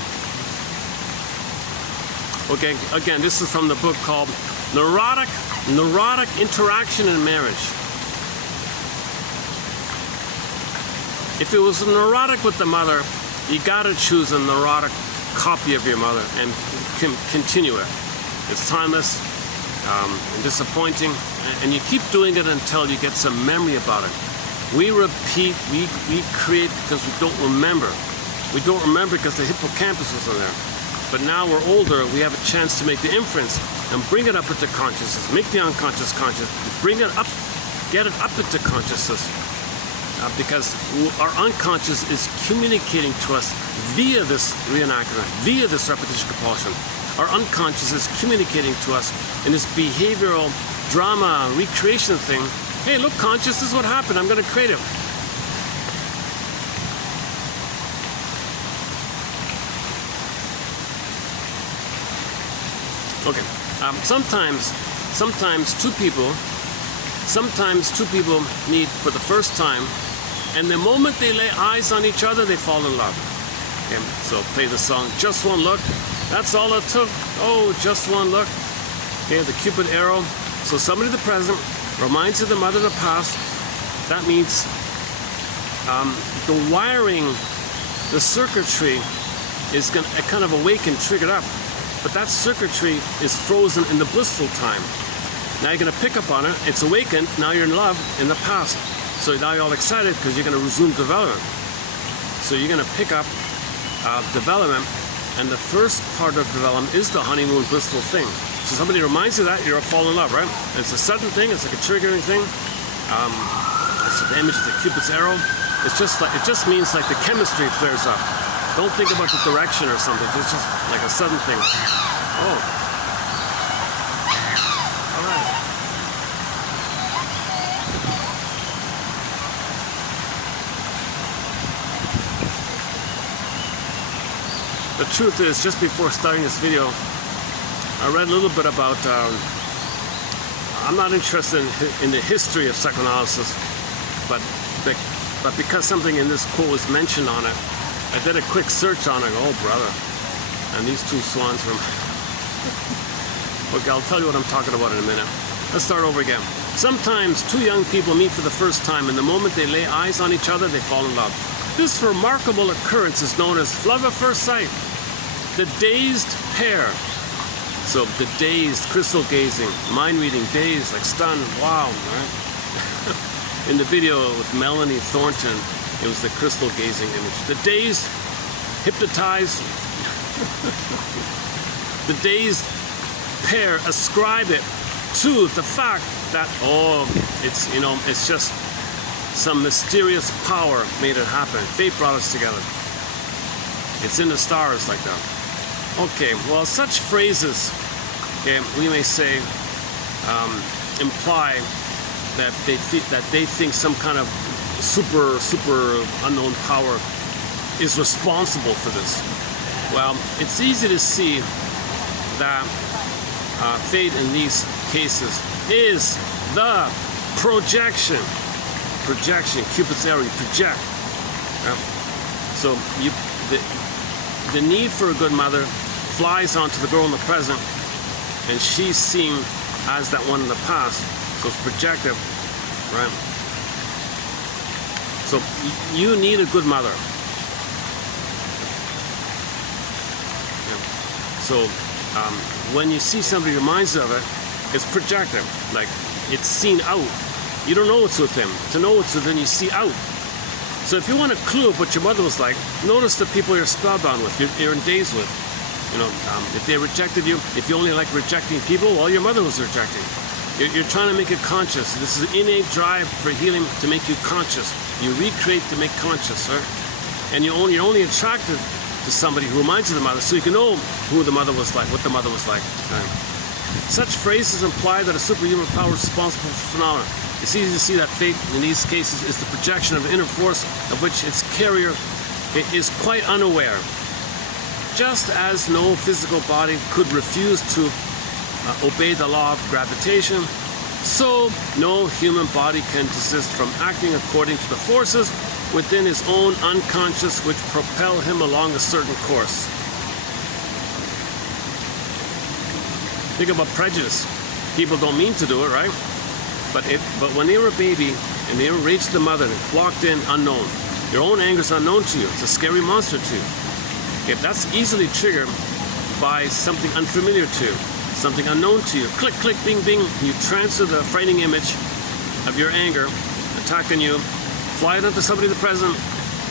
Okay, again, this is from the book called Neurotic Interaction in Marriage. If it was neurotic with the mother, you gotta choose a neurotic copy of your mother and continue it. It's timeless, and disappointing, and you keep doing it until you get some memory about it. We repeat, we create because we don't remember. We don't remember because the hippocampus wasn't there. But now we're older, we have a chance to make the inference and bring it up into consciousness, make the unconscious conscious, bring it up, get it up into consciousness. Because our unconscious is communicating to us via this reenactment, via this repetition compulsion. Our unconscious is communicating to us in this behavioral drama recreation thing. Hey, look, conscious, this is what happened. I'm going to create it. Okay. Sometimes two people meet for the first time, and the moment they lay eyes on each other, they fall in love. Okay. So play the song, Just One Look. That's all it took. Oh, just one look. Okay, the Cupid arrow. So somebody in the present reminds you of the mother of the past. That means the wiring, the circuitry is going to kind of awaken, triggered up. But that circuitry is frozen in the blissful time. Now you're going to pick up on it. It's awakened. Now you're in love in the past. So now you're all excited because you're going to resume development. So you're going to pick up development. And the first part of development is the honeymoon blissful thing. So somebody reminds you that, you're fall in love, right? And it's a sudden thing, it's like a triggering thing. It's the image of the Cupid's arrow. It just means like the chemistry flares up. Don't think about the direction or something, it's just like a sudden thing. Oh. All right. The truth is, just before starting this video, I read a little bit about, I'm not interested in the history of psychoanalysis, but because something in this quote was mentioned on it, I did a quick search on it. Oh, brother. And these two swans from... Okay, I'll tell you what I'm talking about in a minute. Let's start over again. Sometimes two young people meet for the first time, and the moment they lay eyes on each other, they fall in love. This remarkable occurrence is known as love at first sight. The dazed pair. So the dazed, crystal gazing, mind reading, dazed, like stunned, wow, right? In the video with Melanie Thornton, it was the crystal gazing image. The dazed, hypnotized, the dazed pair ascribe it to the fact that, oh, it's just some mysterious power made it happen. Fate brought us together. It's in the stars like that. Okay, well, such phrases, okay, we may say, imply that they think some kind of super unknown power is responsible for this. Well, it's easy to see that fate in these cases is the projection. Projection, Cupid's arrow, you project. So the need for a good mother flies onto the girl in the present, and she's seen as that one in the past, so it's projective, right? So you need a good mother. So when you see somebody who reminds you of it, it's projective, like it's seen out. You don't know what's with him. To know what's with him, you see out. So if you want a clue of what your mother was like, notice the people you're spellbound with, you're in daze with. If they rejected you, if you only like rejecting people, well, your mother was rejecting. You're trying to make it conscious. This is an innate drive for healing to make you conscious. You recreate to make conscious, right? And you're only attracted to somebody who reminds you of the mother, so you can know who the mother was like, what the mother was like. Right? Such phrases imply that a superhuman power is responsible for phenomena. It's easy to see that fate in these cases is the projection of an inner force of which its carrier is quite unaware. Just as no physical body could refuse to obey the law of gravitation, so no human body can desist from acting according to the forces within his own unconscious which propel him along a certain course. Think about prejudice. People don't mean to do it, right? But when they were a baby and they were raised to the mother and walked in unknown, Your own anger is unknown to you. It's a scary monster to you. If that's easily triggered by something unfamiliar to you, something unknown to you, click, click, bing, bing, you transfer the frightening image of your anger attacking you, fly it onto somebody in the present,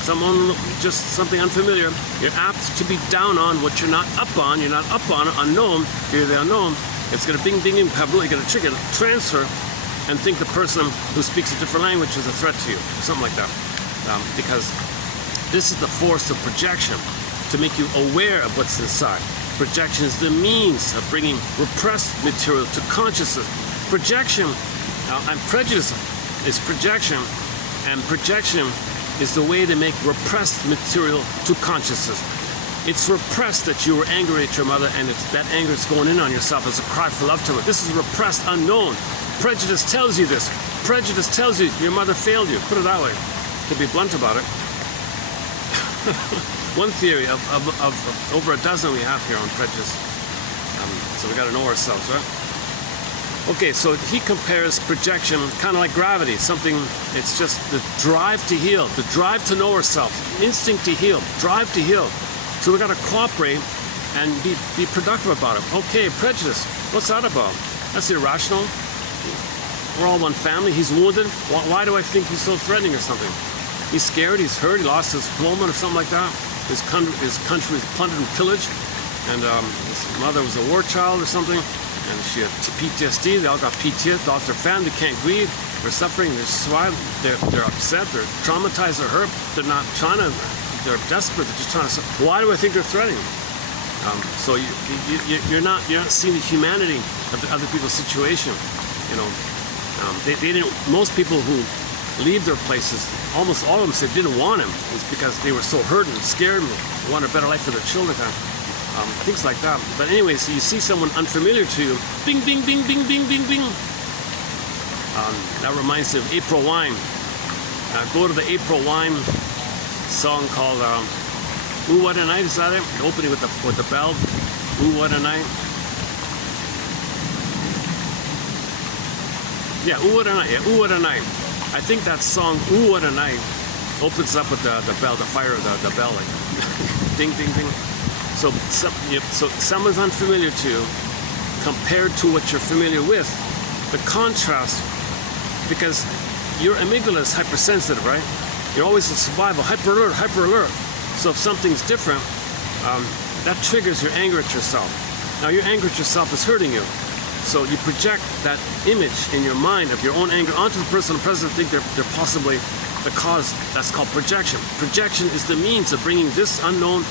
someone, just something unfamiliar. You're apt to be down on what you're not up on. You're not up on it, unknown. You're the unknown. It's going to bing, bing, bing, you're going to trigger, transfer, and think the person who speaks a different language is a threat to you, something like that. Because this is the force of projection, to make you aware of what's inside. Projection is the means of bringing repressed material to consciousness. Projection and prejudice is projection, and projection is the way to make repressed material to consciousness. It's repressed that you were angry at your mother, and that anger is going in on yourself as a cry for love to her. This is repressed, unknown. Prejudice tells you this. Prejudice tells you your mother failed you. Put it that way, to be blunt about it. One theory of over a dozen we have here on prejudice. So we got to know ourselves, right? Okay, so he compares projection kind of like gravity, something, it's just the drive to heal, the drive to know ourselves, instinct to heal, drive to heal. So we got to cooperate and be productive about it. Okay, prejudice, what's that about? That's irrational. We're all one family. He's wounded. Why do I think he's so threatening or something? He's scared, he's hurt, he lost his woman or something like that. His country was plundered and pillaged, and his mother was a war child or something, and she had PTSD. They all got PTSD. Lost their family, can't grieve. They're suffering. They're upset. They're traumatized. They're hurt. They're not trying to. They're desperate. They're just trying to. Why do I think they're threatening? So you're not seeing the humanity of the other people's situation. You know, they didn't. Most people who leave their places, almost all of them said they didn't want him. It's because they were so hurt and scared and wanted a better life for their children. Things like that. But anyway, so you see someone unfamiliar to you, bing, bing, bing, bing, bing, bing, bing. That reminds me of April Wine. Go to the April Wine song called Ooh, What a Night, is that it? The opening with the bell. Ooh, what a night. Yeah, Ooh, what a night. Yeah, Ooh, what a night. I think that song, Ooh, What a Night, opens up with the bell, the fire of the bell, like ding, ding, ding. So someone's unfamiliar to you, compared to what you're familiar with, the contrast, because your amygdala is hypersensitive, right? You're always in survival, hyper alert, hyper alert. So if something's different, that triggers your anger at yourself. Now your anger at yourself is hurting you. So you project that image in your mind of your own anger onto the person the present, think they're possibly the cause. That's called projection. Projection is the means of bringing this unknown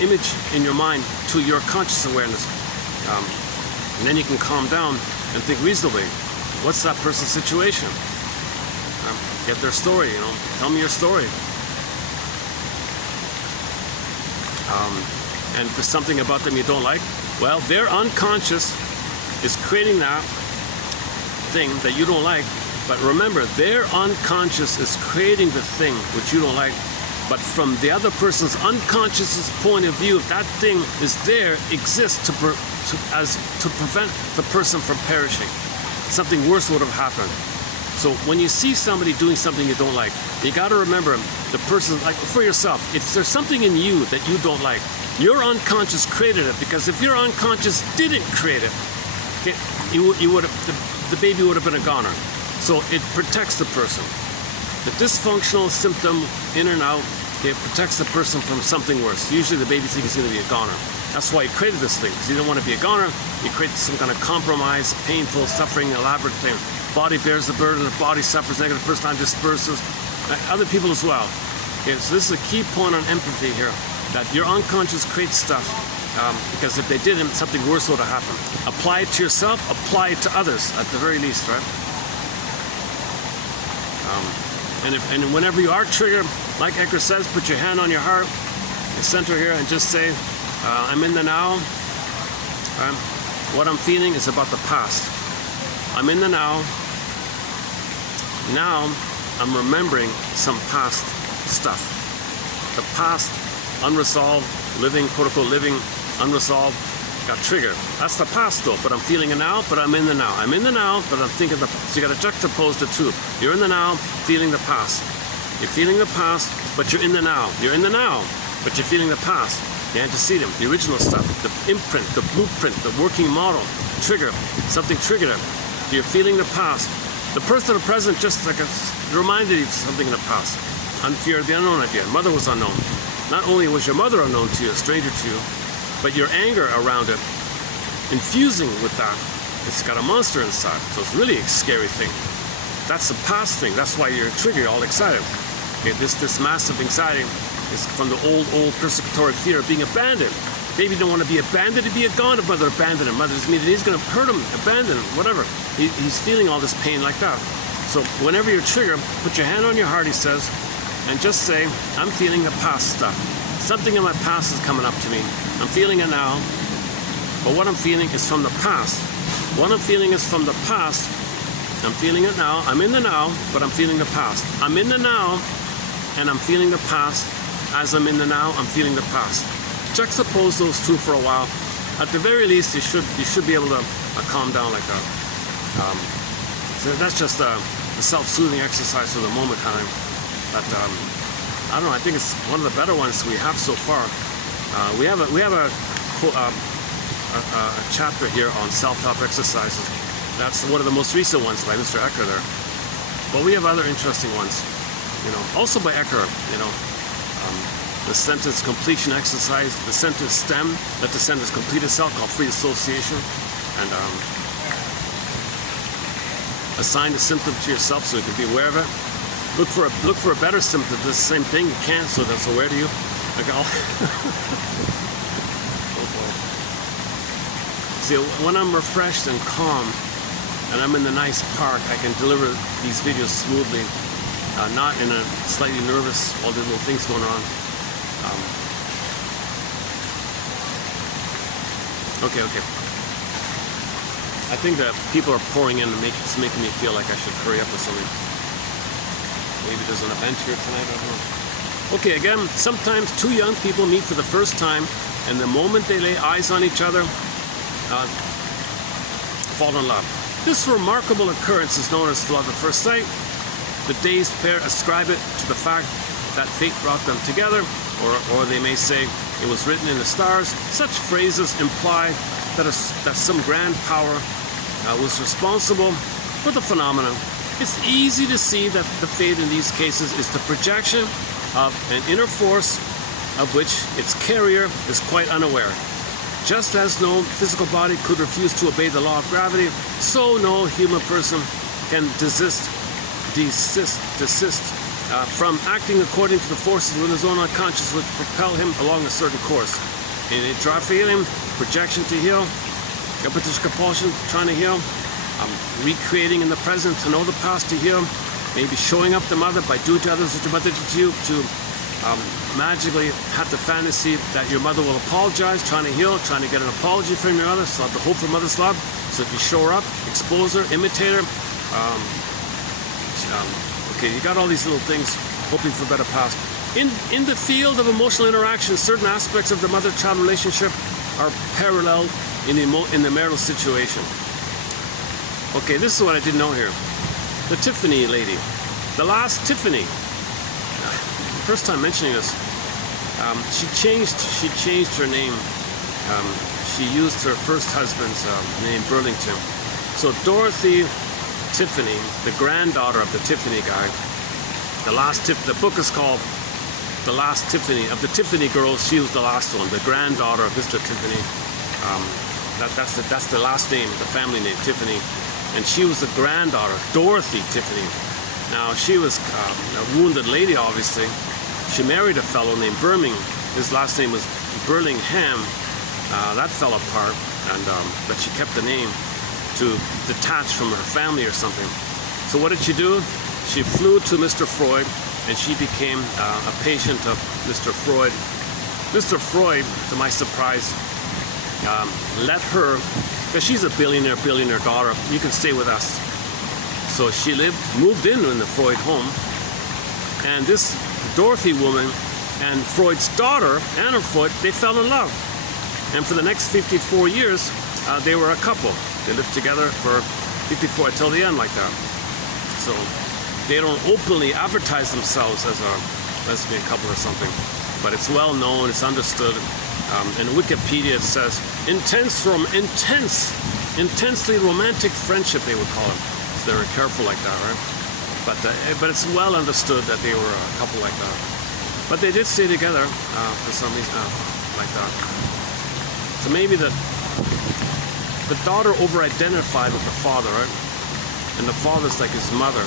image in your mind to your conscious awareness. And then you can calm down and think reasonably. What's that person's situation? Get their story, you know. Tell me your story. And if there's something about them you don't like, well, their unconscious is creating that thing that you don't like. But remember, their unconscious is creating the thing which you don't like. But from the other person's unconscious point of view, that thing is there, exists to prevent the person from perishing. Something worse would have happened. So when you see somebody doing something you don't like, you got to remember the person, like for yourself, if there's something in you that you don't like, your unconscious created it, because if your unconscious didn't create it, you would have, the baby would have been a goner. So it protects the person. The dysfunctional symptom, in and out, it protects the person from something worse. Usually the baby thinks he's going to be a goner. That's why he created this thing, because he didn't want to be a goner. He created some kind of compromise, painful, suffering, elaborate thing. Body bears the burden, the body suffers, negative first time disperses. Other people as well. Okay, so this is a key point on empathy here, that your unconscious creates stuff. Because if they didn't, something worse would have happened. Apply it to yourself, apply it to others, at the very least, right? And whenever you are triggered, like Edgar says, put your hand on your heart, the center here, and just say, I'm in the now. What I'm feeling is about the past. I'm in the now. Now, I'm remembering some past stuff. The past, unresolved, living, quote-unquote, living, unresolved, got triggered. That's the past though, but I'm feeling it now, but I'm in the now. I'm in the now, but I'm thinking the past. So you got to juxtapose the two. You're in the now, feeling the past. You're feeling the past, but you're in the now. You're in the now, but you're feeling the past, the antecedent, the original stuff, the imprint, the blueprint, the working model, trigger, something triggered it. So you're feeling the past. The person of the present just like reminded you of something in the past. Fear of the unknown idea. Mother was unknown. Not only was your mother unknown to you, a stranger to you, but your anger around it, infusing with that, it's got a monster inside. So it's really a scary thing. That's the past thing. That's why you're triggered, all excited. Okay, this massive anxiety is from the old persecutory fear of being abandoned. Baby don't want to be abandoned to be a god of mother abandoned him. Mother's mean that he's going to hurt him, abandon him, whatever. He's feeling all this pain like that. So whenever you're triggered, put your hand on your heart, he says, and just say, I'm feeling the past stuff. Something in my past is coming up to me. I'm feeling it now, but what I'm feeling is from the past. What I'm feeling is from the past. I'm feeling it now. I'm in the now, but I'm feeling the past. I'm in the now, and I'm feeling the past. As I'm in the now, I'm feeling the past. Juxtapose those two for a while. At the very least, you should be able to calm down like that. So that's just a self-soothing exercise for the moment kind of. But I don't know. I think it's one of the better ones we have so far. We have a chapter here on self-help exercises. That's one of the most recent ones by Mr. Ecker there. But we have other interesting ones, also by Ecker, the sentence completion exercise, the sentence stem, let the sentence complete itself, called free association, and assign the symptom to yourself so you can be aware of it. Look for a better symptom. The same thing you can't, so that's aware to you. Like See, when I'm refreshed and calm, and I'm in the nice park, I can deliver these videos smoothly, not in a slightly nervous, all the little things going on. Okay. I think that people are pouring in and it's making me feel like I should hurry up with something. Maybe there's an event here tonight, I don't know. Okay, again, sometimes two young people meet for the first time, and the moment they lay eyes on each other, fall in love. This remarkable occurrence is known as love at first sight. The dazed pair ascribe it to the fact that fate brought them together, or they may say it was written in the stars. Such phrases imply that some grand power was responsible for the phenomenon. It's easy to see that the fate in these cases is the projection of an inner force of which its carrier is quite unaware. Just as no physical body could refuse to obey the law of gravity, so no human person can desist from acting according to the forces within his own unconscious which propel him along a certain course. In a dry feeling, projection to heal, repetition compulsion, trying to heal, recreating in the present to know the past to heal, maybe showing up the mother by doing to others what your mother did to you, to magically have the fantasy that your mother will apologize, trying to heal, trying to get an apology from your mother, so have the hope for mother's love. So if you show her up, expose her, imitate her, okay, you got all these little things, hoping for a better past. In the field of emotional interaction, certain aspects of the mother-child relationship are paralleled in the marital situation. Okay, this is what I didn't know here. The Tiffany lady. The last Tiffany. First time mentioning this. She changed her name. She used her first husband's name, Burlington. So Dorothy Tiffany, the granddaughter of the Tiffany guy. The book is called The Last Tiffany. Of the Tiffany girls, she was the last one, the granddaughter of Mr. Tiffany. That's the last name, the family name, Tiffany. And she was the granddaughter, Dorothy Tiffany. Now, she was a wounded lady, obviously. She married a fellow named Birmingham. His last name was Burlingham. That fell apart, but she kept the name to detach from her family or something. So what did she do? She flew to Mr. Freud, and she became a patient of Mr. Freud. Mr. Freud, to my surprise, let her, because she's a billionaire daughter, you can stay with us. So she moved in the Freud home, and this Dorothy woman and Freud's daughter, Anna Freud, they fell in love. And for the next 54 years, they were a couple. They lived together for 54 until the end like that. So They don't openly advertise themselves as a lesbian couple or something, but it's well known, it's understood. In Wikipedia it says, intensely romantic friendship, they would call it. So they were careful like that, right? But it's well understood that they were a couple like that. But they did stay together for some reason, like that. So maybe the daughter over-identified with the father, right? And the father's like his mother.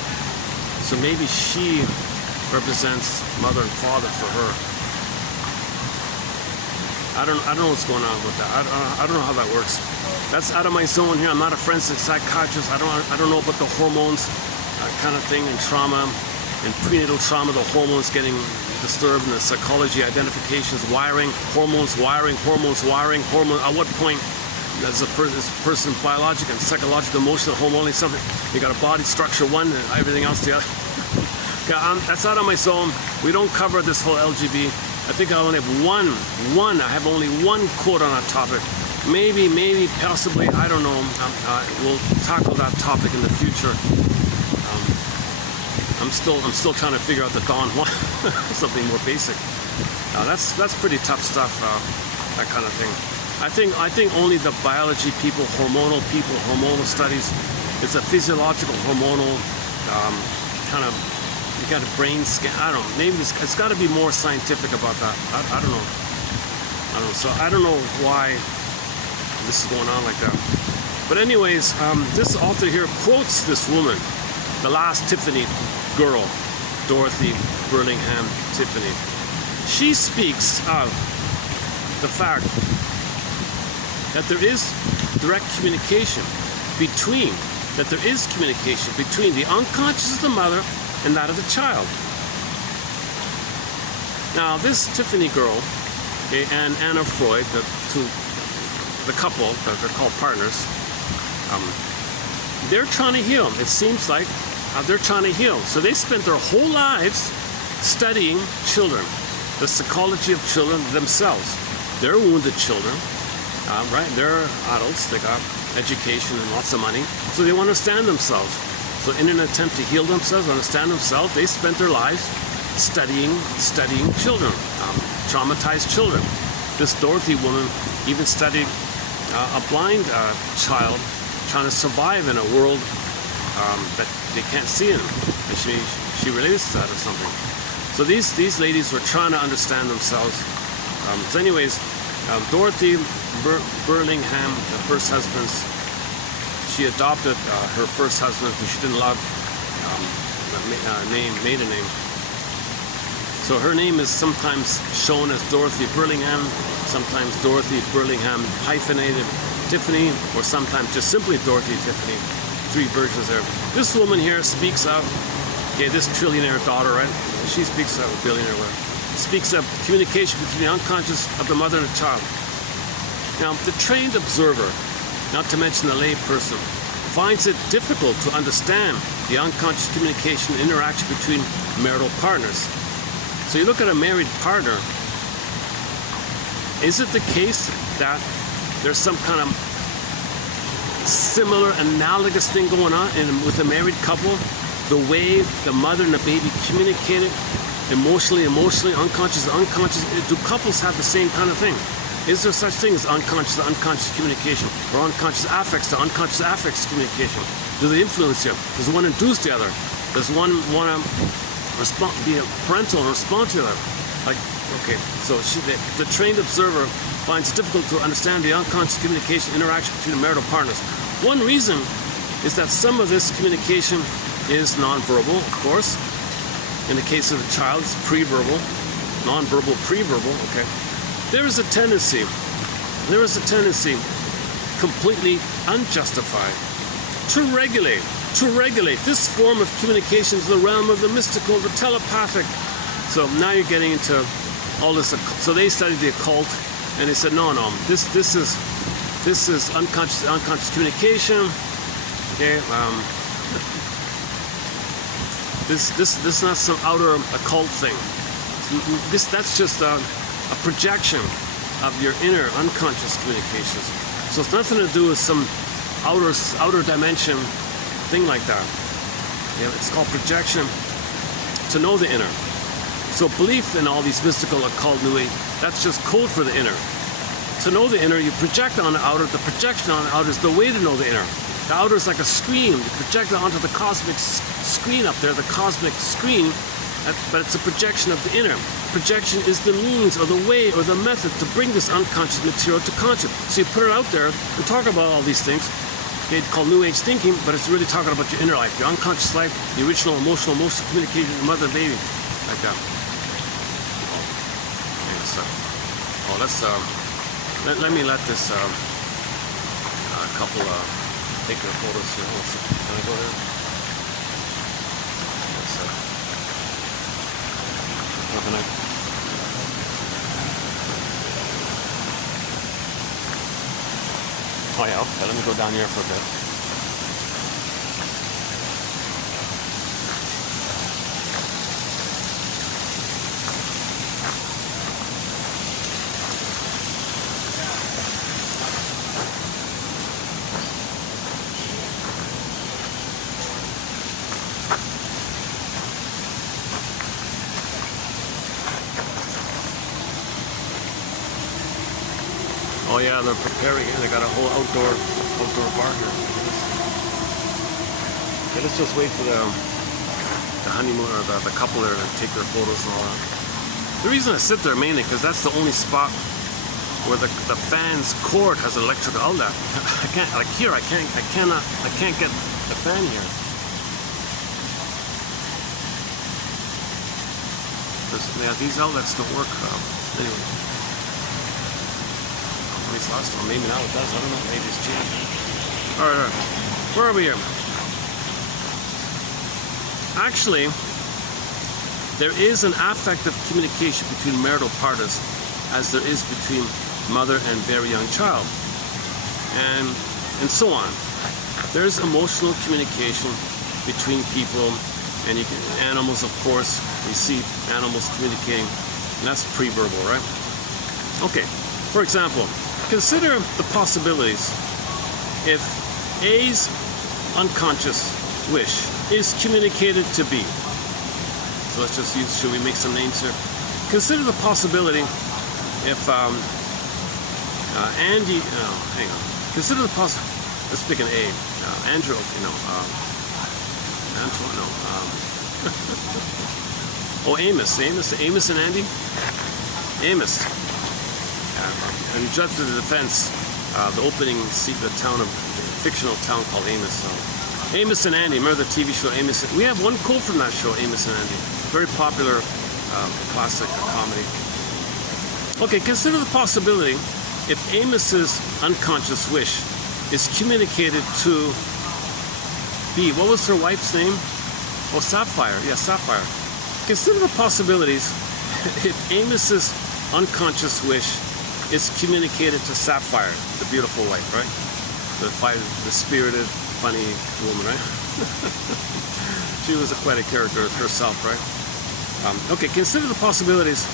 So maybe she represents mother and father for her. I don't know what's going on with that. I don't know how that works. That's out of my zone here. I'm not a forensic psychiatrist. I don't know about the hormones kind of thing, and trauma and prenatal trauma, the hormones getting disturbed, and the psychology, identifications, wiring, hormones. At what point as a person biological and psychological, emotional, hormonally something? You got a body structure one and everything else the other. Yeah, that's out of my zone. We don't cover this whole LGB. I think I only have I have only one quote on that topic. Maybe, possibly, I don't know. We'll tackle that topic in the future. I'm still trying to figure out the Don Juan, something more basic. That's pretty tough stuff, that kind of thing. I think only the biology people, hormonal studies. It's a physiological, hormonal kind of. You got a brain scan. I don't know. Maybe it's got to be more scientific about that. I don't know. So I don't know why this is going on like that. But anyways, this author here quotes this woman, the last Tiffany girl, Dorothy Burlingham Tiffany. She speaks of the fact that there is direct communication between the unconscious of the mother and that of the child. Now, this Tiffany girl, okay, and Anna Freud, the couple, they're called partners, they're trying to heal. It seems like they're trying to heal. So they spent their whole lives studying children, the psychology of children themselves. They're wounded children, right? They're adults, they got education and lots of money, so they want to understand themselves. So in an attempt to heal themselves, understand themselves, they spent their lives studying children, traumatized children. This Dorothy woman even studied a blind child trying to survive in a world that they can't see in. And she relates to that or something. So these ladies were trying to understand themselves. So anyways, Dorothy Burlingham, the first husband, she adopted her first husband, who she didn't love, maiden name. So her name is sometimes shown as Dorothy Burlingham, sometimes Dorothy Burlingham hyphenated Tiffany, or sometimes just simply Dorothy Tiffany. Three versions there. This woman here speaks of, okay, this trillionaire daughter, right? She speaks of, a billionaire, speaks of communication between the unconscious of the mother and the child. Now, the trained observer, not to mention the lay person, finds it difficult to understand the unconscious communication interaction between marital partners. So you look at a married partner, is it the case that there's some kind of similar, analogous thing going on with a married couple? The way the mother and the baby communicated, emotionally, unconscious, do couples have the same kind of thing? Is there such thing as unconscious to unconscious communication, or unconscious affects to unconscious affects communication? Do they influence you? Does one induce the other? Does one want to be a parental and respond to the other? Like, okay, so the trained observer finds it difficult to understand the unconscious communication interaction between the marital partners. One reason is that some of this communication is nonverbal, of course. In the case of the child, it's pre-verbal, nonverbal, pre-verbal, okay. There is a tendency, completely unjustified, to regulate this form of communication to the realm of the mystical, the telepathic. So now you're getting into all this. So they studied the occult, and they said, no, this is unconscious communication. Okay, this is not some outer occult thing. That's just a projection of your inner unconscious communications. So it's nothing to do with some outer dimension thing like that. It's called projection, to know the inner. So belief in all these mystical, occult, new age, that's just code for the inner. To know the inner, you project on the outer. The projection on the outer is the way to know the inner. The outer is like a screen. You project it onto the cosmic screen up there, the cosmic screen, but it's a projection of the inner. Projection is the means or the way or the method to bring this unconscious material to conscious. So you put it out there and talk about all these things. It's called New Age thinking, but it's really talking about your inner life, your unconscious life, the original emotional communication with mother and baby, like that. Let me let this couple take their photos here. Can I go there? Oh yeah, okay, let me go down here for a bit. Oh yeah, they're preparing it. They got a whole outdoor bar here. Okay, let's just wait for the honeymoon or the couple there to take their photos and all that. The reason I sit there mainly because that's the only spot where the fan's cord has an electrical outlet. I can't, like here, I can't get the fan here. Yeah, these outlets don't work. Anyway. At least last time, maybe now it does. I don't know. Maybe it's changed. All right. Where are we here? Actually, there is an affective communication between marital partners, as there is between mother and very young child, and so on. There's emotional communication between people, and animals, of course. We see animals communicating, and that's pre-verbal, right? Okay. For example, consider the possibilities if A's unconscious wish is communicated to B. So let's just use, should we make some names here? Consider the possibility if Andy, hang on. Consider the possibility, let's pick an A. Andrew, Antoine, no. Oh, Amos and Andy? Amos. And he judged the defense, the opening seat of the town of fictional town called Amos. So, Amos and Andy, remember the TV show Amos? We have one quote from that show, Amos and Andy. Very popular classic comedy. Okay, consider the possibility if Amos's unconscious wish is communicated to B. What was her wife's name? Oh, Sapphire. Yeah, Sapphire. Consider the possibilities if Amos's unconscious wish is communicated to Sapphire, the beautiful wife, right? The spirited, funny woman, right? She was quite a character herself, right? Okay, consider the possibilities.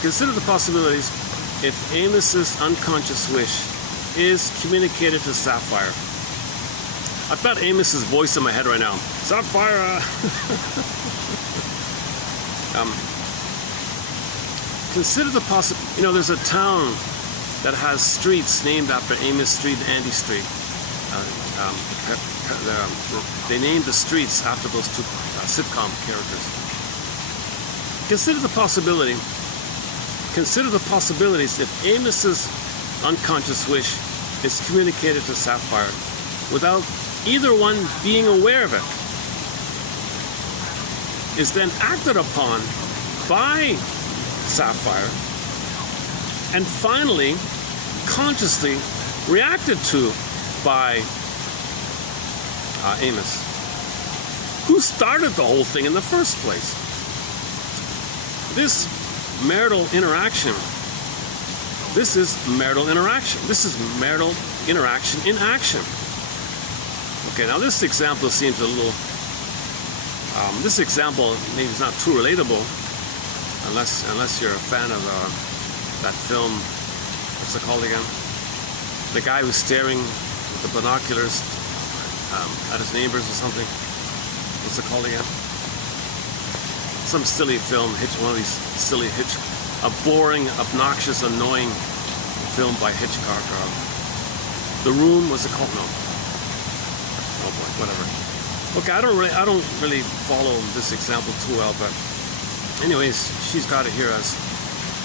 Consider the possibilities if Amos's unconscious wish is communicated to Sapphire. I've got Amos's voice in my head right now. Sapphire. Consider the possibility. There's a town that has streets named after Amos Street and Andy Street. They named the streets after those two sitcom characters. Consider the possibilities if Amos's unconscious wish is communicated to Sapphire without either one being aware of it, is then acted upon by Sapphire, and finally consciously reacted to by Amos. Who started the whole thing in the first place? This marital interaction. This is marital interaction. This is marital interaction in action. Okay, now this example seems a little. This example maybe is not too relatable, unless you're a fan of that film. What's it called again? The guy who's staring with the binoculars. at his neighbors or something. What's it called again? Some silly film, one of these silly a boring, obnoxious, annoying film by Hitchcock. The Room, was it called? No. Oh boy, whatever. Okay, I don't really follow this example too well, but anyways, she's got it here as,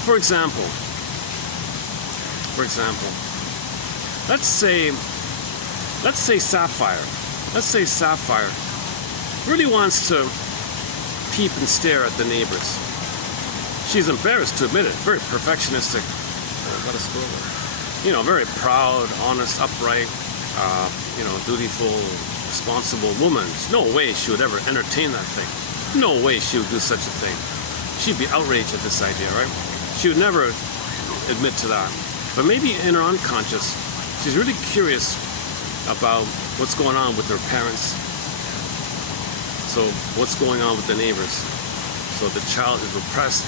for example, let's say Sapphire. Let's say Sapphire really wants to peep and stare at the neighbors. She's embarrassed to admit it. Very perfectionistic. Got a scroll there. You know, very proud, honest, upright, dutiful, responsible woman. No way she would ever entertain that thing. No way she would do such a thing. She'd be outraged at this idea, right? She would never admit to that. But maybe in her unconscious, she's really curious about what's going on with her parents. So what's going on with the neighbors? So the child is repressed,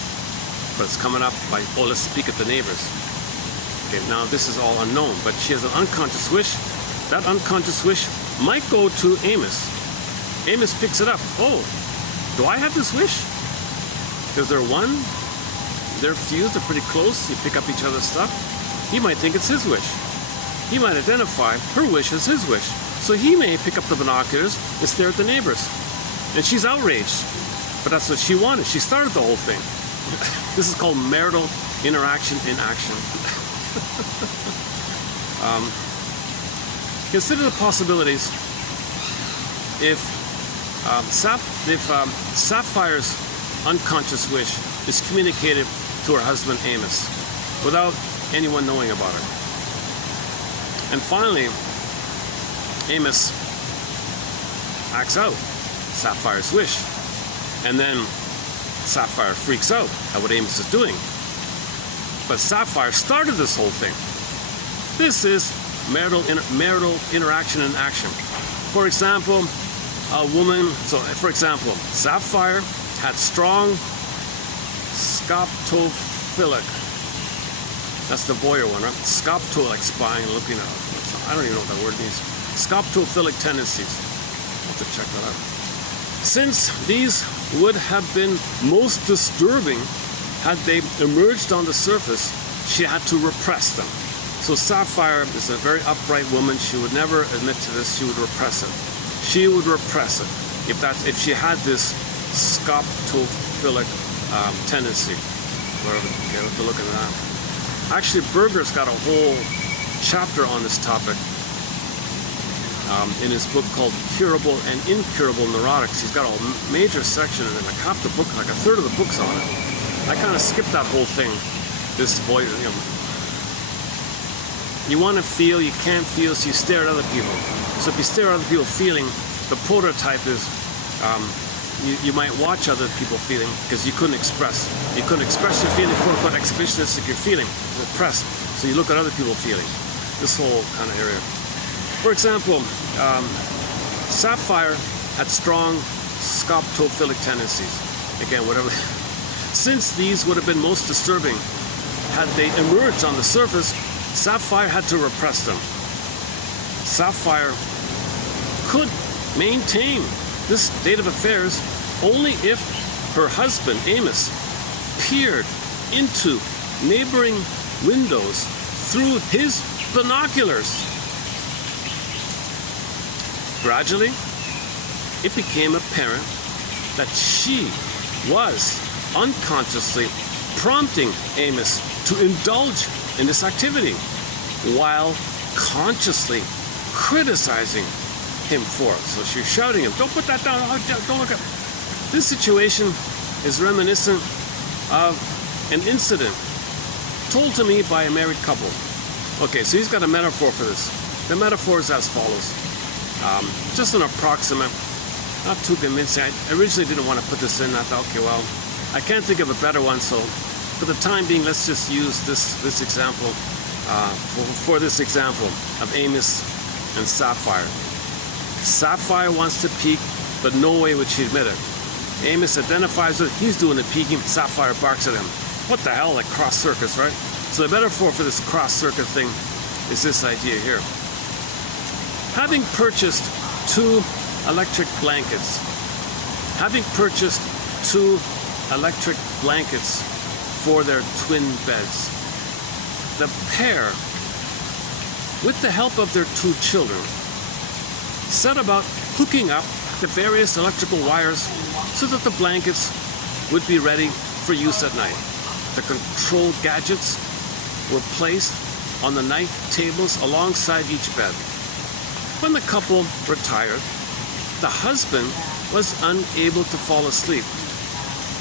but it's coming up by, oh, let's speak at the neighbors. Okay, now this is all unknown, but she has an unconscious wish. That unconscious wish might go to Amos. Amos picks it up. Oh, do I have this wish? Because they're one, they're fused, they're pretty close, you pick up each other's stuff. He might think it's his wish. He might identify her wish as his wish. So he may pick up the binoculars and stare at the neighbors. And she's outraged. But that's what she wanted. She started the whole thing. This is called marital interaction in action. Consider the possibilities. If Sapphire's unconscious wish is communicated to her husband Amos without anyone knowing about it. And finally, Amos acts out Sapphire's wish. And then Sapphire freaks out at what Amos is doing. But Sapphire started this whole thing. This is marital interaction in action. For example, Sapphire had strong scoptophilic. That's the voyeur one, right? Scopto, like spying, looking at. I don't even know what that word means. Scoptophilic tendencies. I'll have to check that out. Since these would have been most disturbing had they emerged on the surface, she had to repress them. So Sapphire is a very upright woman. She would never admit to this. She would repress it. She would repress it if she had this scoptophilic tendency. Whatever. Okay, we'll have to look at that. Actually, Berger's got a whole chapter on this topic in his book called Curable and Incurable Neurotics. He's got a major section, and like half the book, like a third of the book's on it. I kind of skipped that whole thing. This voice, you want to feel, you can't feel, so you stare at other people. So if you stare at other people feeling, the prototype is you might watch other people feeling because you couldn't express. You couldn't express your feeling, quote unquote, exhibitionistic, you're feeling, repressed. So you look at other people feeling. This whole kind of area. For example, Sapphire had strong scoptophilic tendencies. Again, whatever. Since these would have been most disturbing had they emerged on the surface, Sapphire had to repress them. Sapphire could maintain this state of affairs only if her husband, Amos, peered into neighboring windows through his binoculars. Gradually, it became apparent that she was unconsciously prompting Amos to indulge in this activity while consciously criticizing him for it. So she's shouting him, don't put that down, don't look at. This situation is reminiscent of an incident told to me by a married couple. Okay, so he's got a metaphor for this. The metaphor is as follows. Just an approximate, not too convincing. I originally didn't want to put this in. I thought, okay, well, I can't think of a better one, so for the time being, let's just use this example for this example of Amos and Sapphire. Sapphire wants to peek, but no way would she admit it. Amos identifies it. He's doing the peeking. Sapphire barks at him. What the hell? Like cross circuits, right? So the metaphor for this cross circuit thing is this idea here. Having purchased 2 electric blankets. Having purchased 2 electric blankets for their twin beds, the pair, with the help of their 2 children, set about hooking up the various electrical wires so that the blankets would be ready for use at night. The control gadgets were placed on the night tables alongside each bed. When the couple retired, the husband was unable to fall asleep.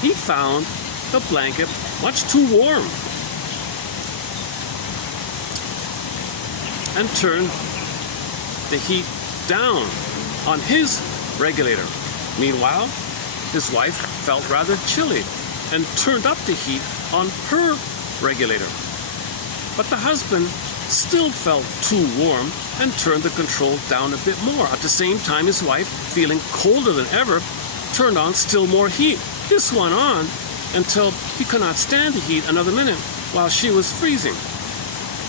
He found the blanket much too warm and turned the heat down on his regulator. Meanwhile, his wife felt rather chilly and turned up the heat on her regulator. But the husband still felt too warm and turned the control down a bit more. At the same time, his wife, feeling colder than ever, turned on still more heat. This went on until he could not stand the heat another minute while she was freezing.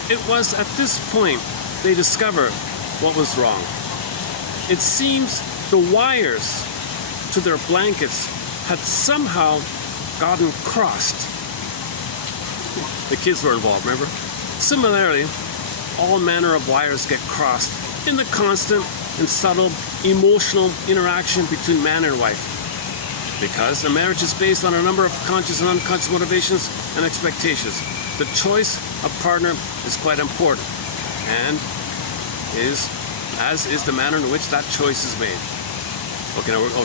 It was at this point they discovered what was wrong. It seems the wires to their blankets had somehow gotten crossed. The kids were involved, remember? Similarly, all manner of wires get crossed in the constant and subtle emotional interaction between man and wife. Because a marriage is based on a number of conscious and unconscious motivations and expectations, the choice of partner is quite important, and as is the manner in which that choice is made. Okay, now we're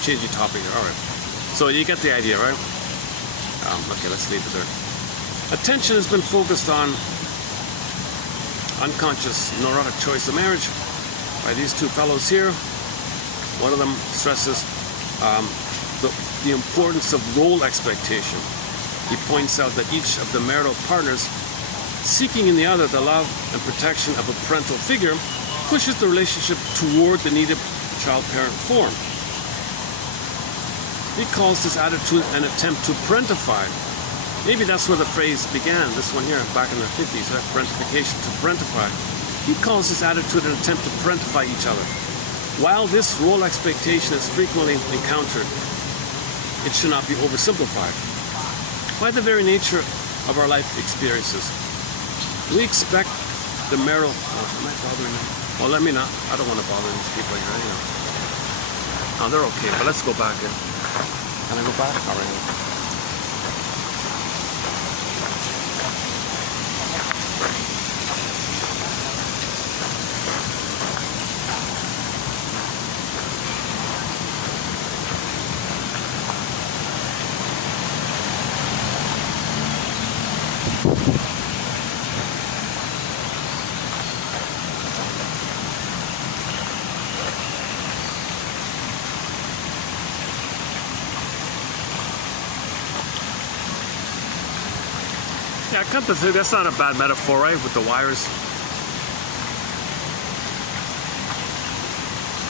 changing topic here. All right. So you get the idea, right? Okay, let's leave it there. Attention has been focused on unconscious neurotic choice of marriage by these 2 fellows here. One of them stresses the importance of role expectation. He points out that each of the marital partners seeking in the other the love and protection of a parental figure pushes the relationship toward the needed child-parent form. He calls this attitude an attempt to parentify. Maybe that's where the phrase began, this one here, back in the 50s, right? Parentification, to parentify. He calls this attitude an attempt to parentify each other. While this role expectation is frequently encountered, it should not be oversimplified. By the very nature of our life experiences, we expect the marital... Oh, am I bothering them? Well, let me not. I don't want to bother these people here anyhow. No, they're okay, but let's go back in. Can I go back? All right. Yeah, come to think, that's not a bad metaphor, right? With the wires.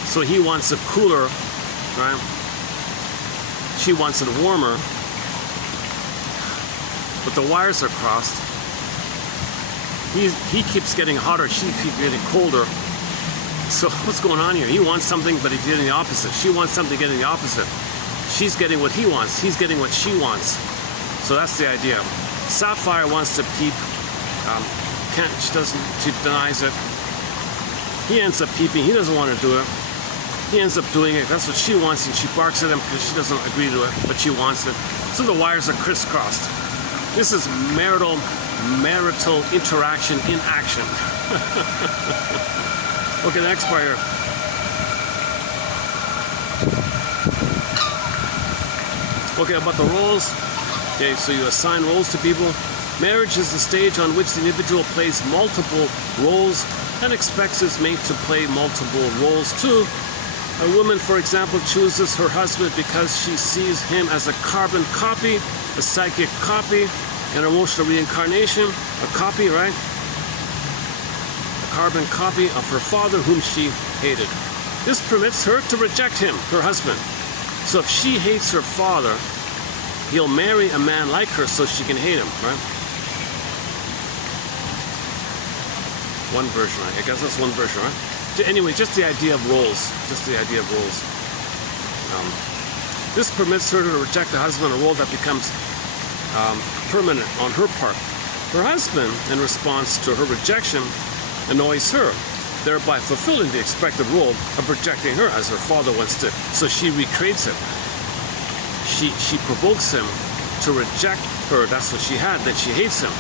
So he wants it cooler, right? She wants it warmer. But the wires are crossed. He keeps getting hotter, she keeps getting colder. So what's going on here? He wants something, but he's getting the opposite. She wants something, getting the opposite. She's getting what he wants. He's getting what she wants. So that's the idea. Sapphire wants to peep. She denies it. He ends up peeping. He doesn't want to do it. He ends up doing it. That's what she wants, and she barks at him because she doesn't agree to it, but she wants it. So the wires are crisscrossed. This is marital interaction in action. Okay, the next part here. Okay, about the roles. Okay, so you assign roles to people. Marriage is the stage on which the individual plays multiple roles and expects his mate to play multiple roles too. A woman, for example, chooses her husband because she sees him as a carbon copy, a psychic copy, an emotional reincarnation, a copy, right? A carbon copy of her father whom she hated. This permits her to reject him, her husband. So if she hates her father, he'll marry a man like her so she can hate him, right? One version, right? I guess that's one version, right? Anyway, just the idea of roles. Just the idea of roles. This permits her to reject the husband, a role that becomes permanent on her part. Her husband, in response to her rejection, annoys her, thereby fulfilling the expected role of rejecting her as her father once did. So she recreates it. She provokes him to reject her. That's what she had. Then she hates him.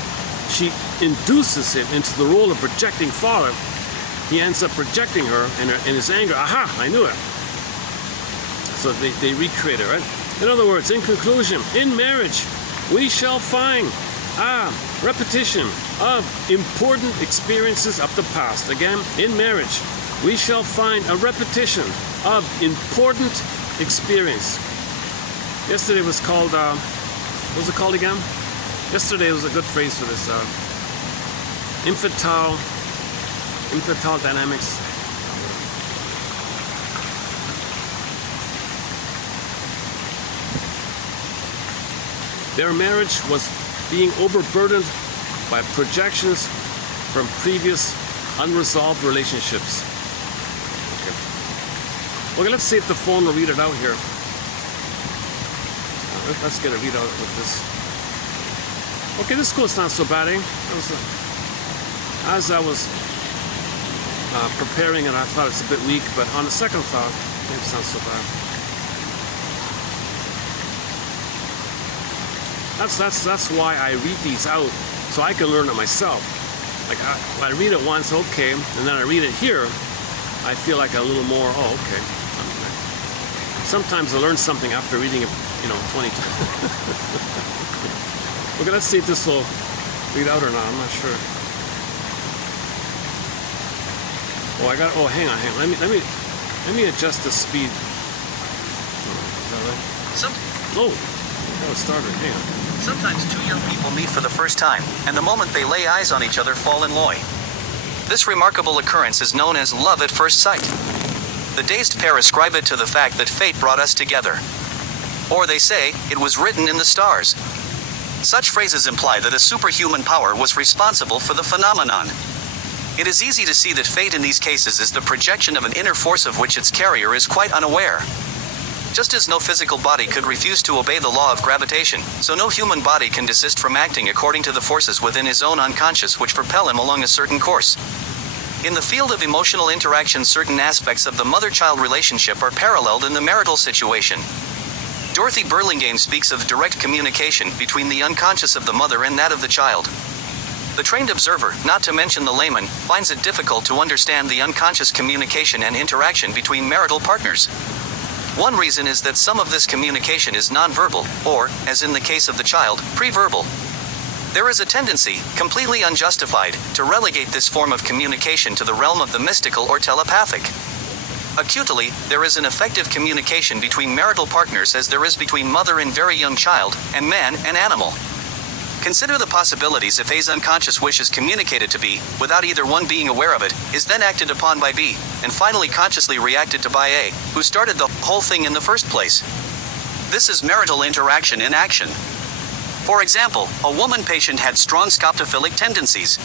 She induces him into the role of rejecting father. He ends up rejecting her in his anger. Aha, I knew it. So they recreate it, right? In other words, in conclusion, in marriage, we shall find repetition of important experiences of the past. Again, in marriage, we shall find a repetition of important experience. Yesterday was called, what was it called again? Yesterday was a good phrase for this. Infantile dynamics. Their marriage was being overburdened by projections from previous unresolved relationships. Okay, let's see if the phone will read it out here. Let's get a read out with this. Okay, this quote's not so bad, eh? As I was preparing it, I thought it's a bit weak, but on the second thought, maybe it's not so bad. That's why I read these out, so I can learn it myself. Like I read it once, okay, and then I read it here, I feel like a little more, oh, okay. Sometimes I learn something after reading it, 20 times. Okay, let's see if this will read out or not. I'm not sure. Oh, hang on. Let me adjust the speed. Is that right? Oh, it started. Hang on. Sometimes two young people meet for the first time, and the moment they lay eyes on each other fall in love. This remarkable occurrence is known as love at first sight. The dazed pair ascribe it to the fact that fate brought us together. Or they say, it was written in the stars. Such phrases imply that a superhuman power was responsible for the phenomenon. It is easy to see that fate in these cases is the projection of an inner force of which its carrier is quite unaware. Just as no physical body could refuse to obey the law of gravitation, so no human body can desist from acting according to the forces within his own unconscious which propel him along a certain course. In the field of emotional interaction, certain aspects of the mother-child relationship are paralleled in the marital situation. Dorothy Burlingame speaks of direct communication between the unconscious of the mother and that of the child. The trained observer, not to mention the layman, finds it difficult to understand the unconscious communication and interaction between marital partners. One reason is that some of this communication is nonverbal, or, as in the case of the child, pre-verbal. There is a tendency, completely unjustified, to relegate this form of communication to the realm of the mystical or telepathic. Acutely, there is an effective communication between marital partners as there is between mother and very young child, and man and animal. Consider the possibilities if A's unconscious wish is communicated to B, without either one being aware of it, is then acted upon by B, and finally consciously reacted to by A, who started the whole thing in the first place. This is marital interaction in action. For example, a woman patient had strong scopophilic tendencies.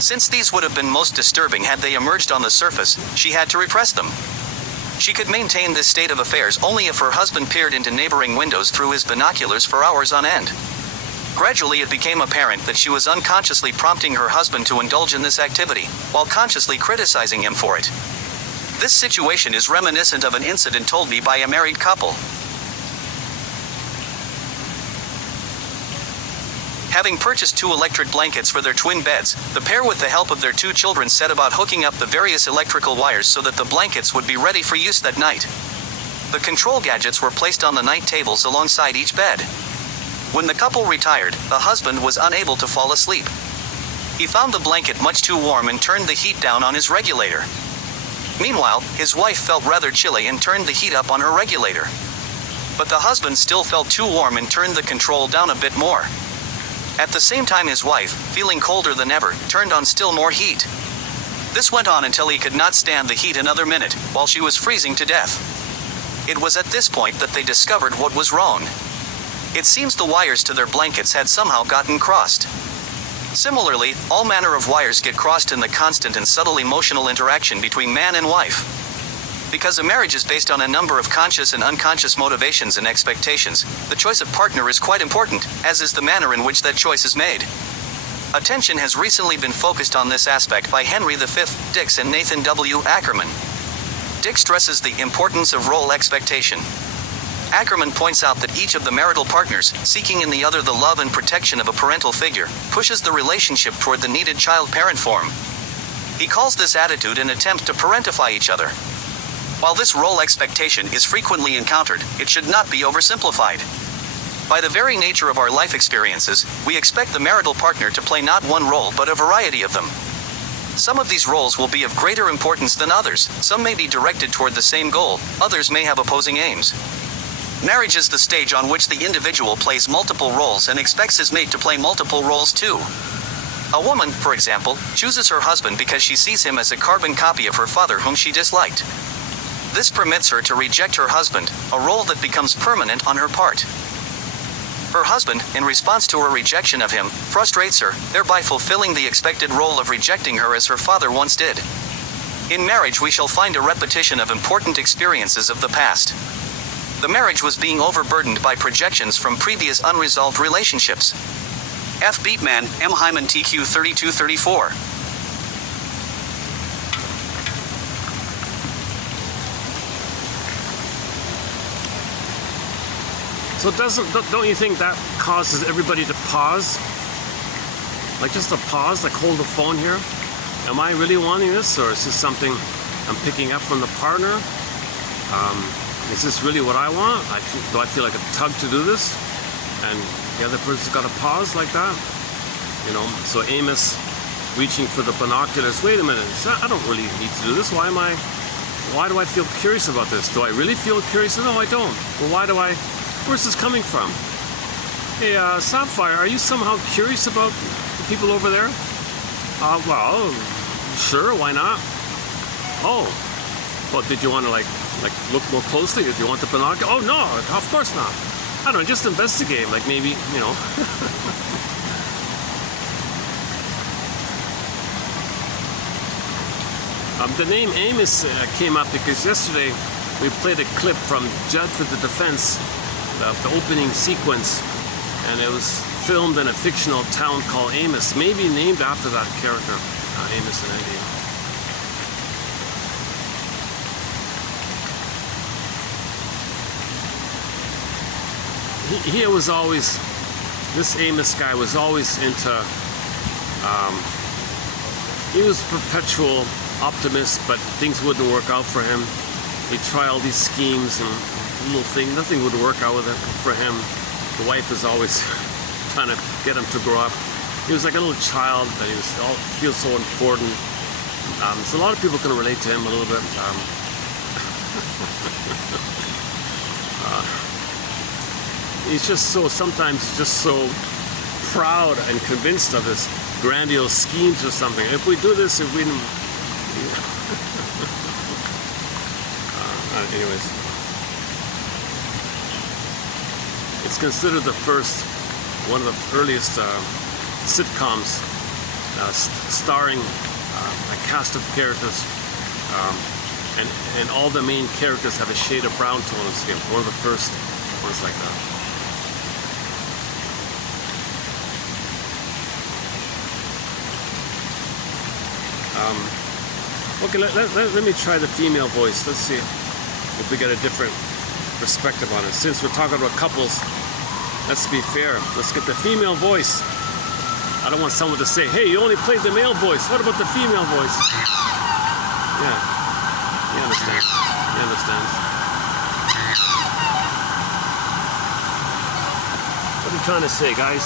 Since these would have been most disturbing had they emerged on the surface, she had to repress them. She could maintain this state of affairs only if her husband peered into neighboring windows through his binoculars for hours on end. Gradually it became apparent that she was unconsciously prompting her husband to indulge in this activity, while consciously criticizing him for it. This situation is reminiscent of an incident told me by a married couple. Having purchased 2 electric blankets for their twin beds, the pair with the help of their 2 children set about hooking up the various electrical wires so that the blankets would be ready for use that night. The control gadgets were placed on the night tables alongside each bed. When the couple retired, the husband was unable to fall asleep. He found the blanket much too warm and turned the heat down on his regulator. Meanwhile, his wife felt rather chilly and turned the heat up on her regulator. But the husband still felt too warm and turned the control down a bit more. At the same time his wife, feeling colder than ever, turned on still more heat. This went on until he could not stand the heat another minute, while she was freezing to death. It was at this point that they discovered what was wrong. It seems the wires to their blankets had somehow gotten crossed. Similarly, all manner of wires get crossed in the constant and subtle emotional interaction between man and wife. Because a marriage is based on a number of conscious and unconscious motivations and expectations, the choice of partner is quite important, as is the manner in which that choice is made. Attention has recently been focused on this aspect by Henry V. Dix and Nathan W. Ackerman. Dix stresses the importance of role expectation. Ackerman points out that each of the marital partners, seeking in the other the love and protection of a parental figure, pushes the relationship toward the needed child-parent form. He calls this attitude an attempt to parentify each other. While this role expectation is frequently encountered, it should not be oversimplified. By the very nature of our life experiences, we expect the marital partner to play not one role but a variety of them. Some of these roles will be of greater importance than others, some may be directed toward the same goal, others may have opposing aims. Marriage is the stage on which the individual plays multiple roles and expects his mate to play multiple roles too. A woman, for example, chooses her husband because she sees him as a carbon copy of her father whom she disliked. This permits her to reject her husband, a role that becomes permanent on her part. Her husband, in response to her rejection of him, frustrates her, thereby fulfilling the expected role of rejecting her as her father once did. In marriage we shall find a repetition of important experiences of the past. The marriage was being overburdened by projections from previous unresolved relationships. F. Beatman, M. Hyman TQ 3234. So don't you think that causes everybody to pause? Like just a pause, like hold the phone here. Am I really wanting this, or is this something I'm picking up from the partner? Is this really what I want? Do I feel like a tug to do this? And the other person's got to pause like that? You know, so Amos reaching for the binoculars. Wait a minute, I don't really need to do this. Why do I feel curious about this? Do I really feel curious? No, I don't. Well, where's this coming from? Hey, Sapphire, are you somehow curious about the people over there? Well, sure, why not? Oh, well, did you want to like look more closely? Did you want the binocular? Oh no, of course not. I don't know, just investigate, like maybe, you know. The name Amos came up because yesterday we played a clip from Judd for the Defense, the opening sequence, and it was filmed in a fictional town called Amos, maybe named after that character, Amos and Andy. He was always, this Amos guy was always into, he was a perpetual optimist, but things wouldn't work out for him. He'd try all these schemes and little things, nothing would work out with it for him. The wife was always trying to get him to grow up. He was like a little child, but he feels so important. So a lot of people can relate to him a little bit. He's just so, sometimes just so proud and convinced of his grandiose schemes or something. If we do this, if we... anyways. It's considered the first, one of the earliest sitcoms starring a cast of characters. And all the main characters have a shade of brown tone of skin. One of the first ones like that. Okay, let me try the female voice. Let's see if we get a different perspective on it. Since we're talking about couples, let's be fair. Let's get the female voice. I don't want someone to say, hey, you only played the male voice. What about the female voice? Yeah, you understand. You understand. What are you trying to say, guys?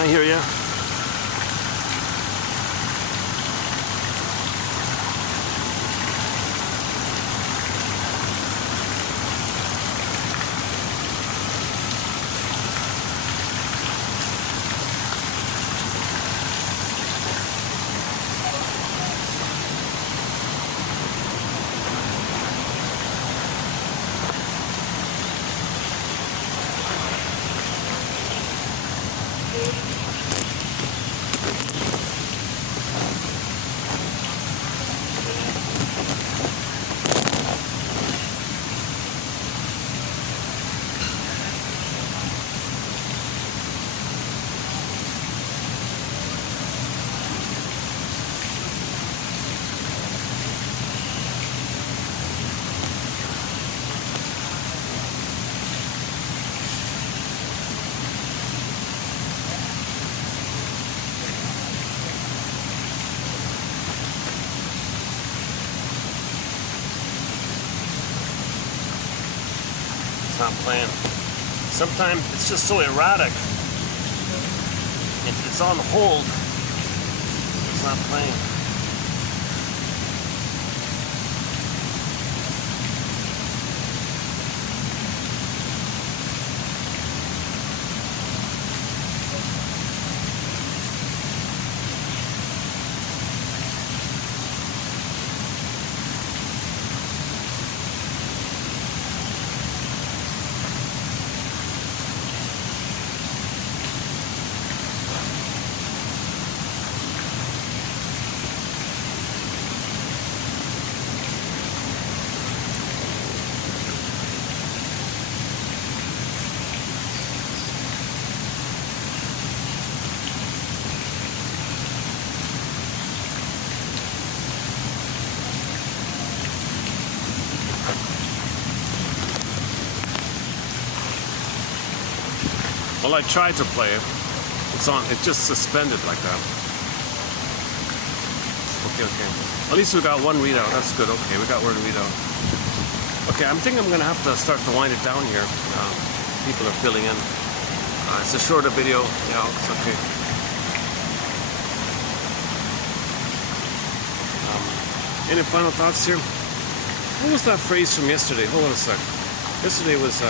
I hear ya. not playing. Sometimes it's just so erratic. If it's on hold, it's not playing. Well, I tried to play it. It's on. It just suspended like that. Okay. At least we got one readout. That's good. Okay, we got one readout. Okay, I think I'm gonna have to start to wind it down here. People are filling in. It's a shorter video. Yeah, it's okay. Any final thoughts here? What was that phrase from yesterday? Hold on a sec. Yesterday was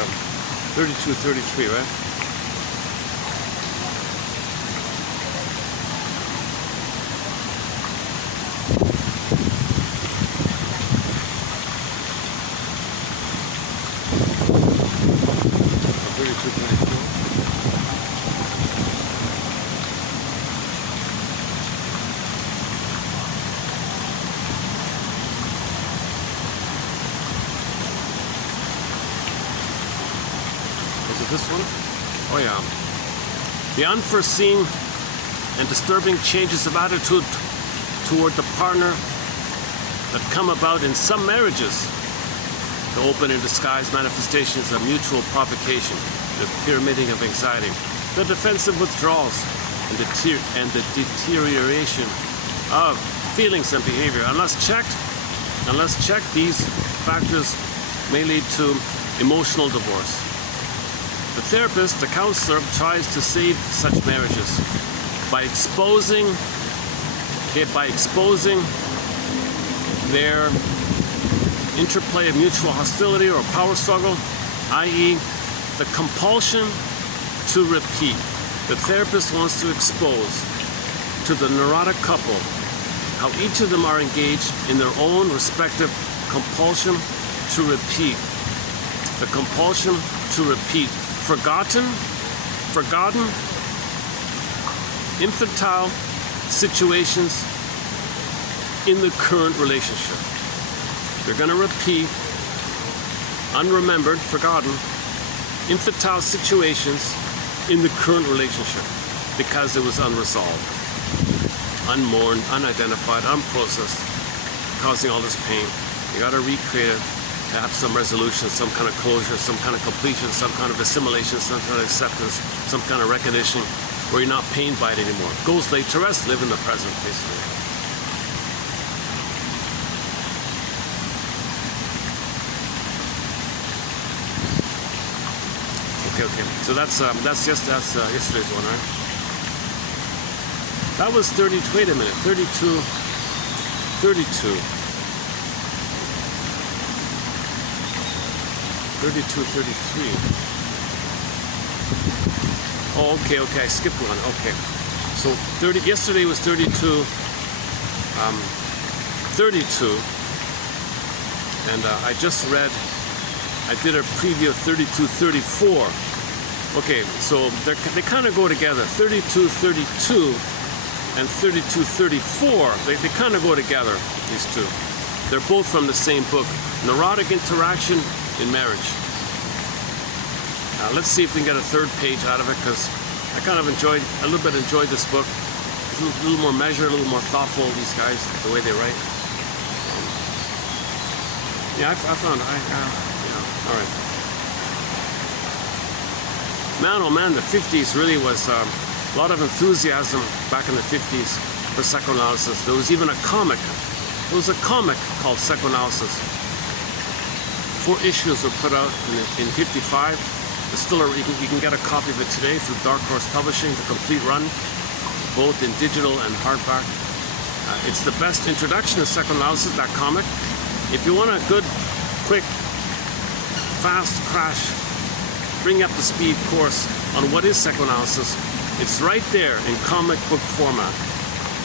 32-33, right? This one? Oh yeah. The unforeseen and disturbing changes of attitude toward the partner that come about in some marriages. The open and disguised manifestations of mutual provocation, the pyramiding of anxiety, the defensive withdrawals, and the deterioration of feelings and behavior. Unless checked, these factors may lead to emotional divorce. The therapist, the counselor, tries to save such marriages by exposing their interplay of mutual hostility or power struggle, i.e., the compulsion to repeat. The therapist wants to expose to the neurotic couple how each of them are engaged in their own respective compulsion to repeat. The compulsion to repeat. Forgotten, infantile situations in the current relationship. They're going to repeat unremembered, forgotten, infantile situations in the current relationship because it was unresolved, unmourned, unidentified, unprocessed, causing all this pain. You got to recreate it. To have some resolution, some kind of closure, some kind of completion, some kind of assimilation, some kind of acceptance, some kind of recognition, where you're not pained by it anymore. Goes laid to rest, live in the present, basically. Okay. So that's yesterday's one, right? That was 30. Wait a minute, 32. Oh, okay, I skipped one. Okay, so yesterday was 32, and I just read. I did a preview of 32-34. Okay, so they kind of go together. 32-32 and 32-34. They kind of go together. These two. They're both from the same book. Neurotic interaction in marriage. Let's see if we can get a third page out of it, because I kind of enjoyed this book. It's a little more measured, a little more thoughtful, these guys, the way they write. Yeah, I found, all right. Man, oh man, the 50s really was a lot of enthusiasm back in the 50s for psychoanalysis. There was even a comic. There was a comic called Psychoanalysis. 4 issues were put out in 55. It's still you can get a copy of it today through Dark Horse Publishing, the complete run, both in digital and hardback. It's the best introduction to psychoanalysis, that comic. If you want a good, quick, fast crash, bring up to speed course on what is psychoanalysis, it's right there in comic book format.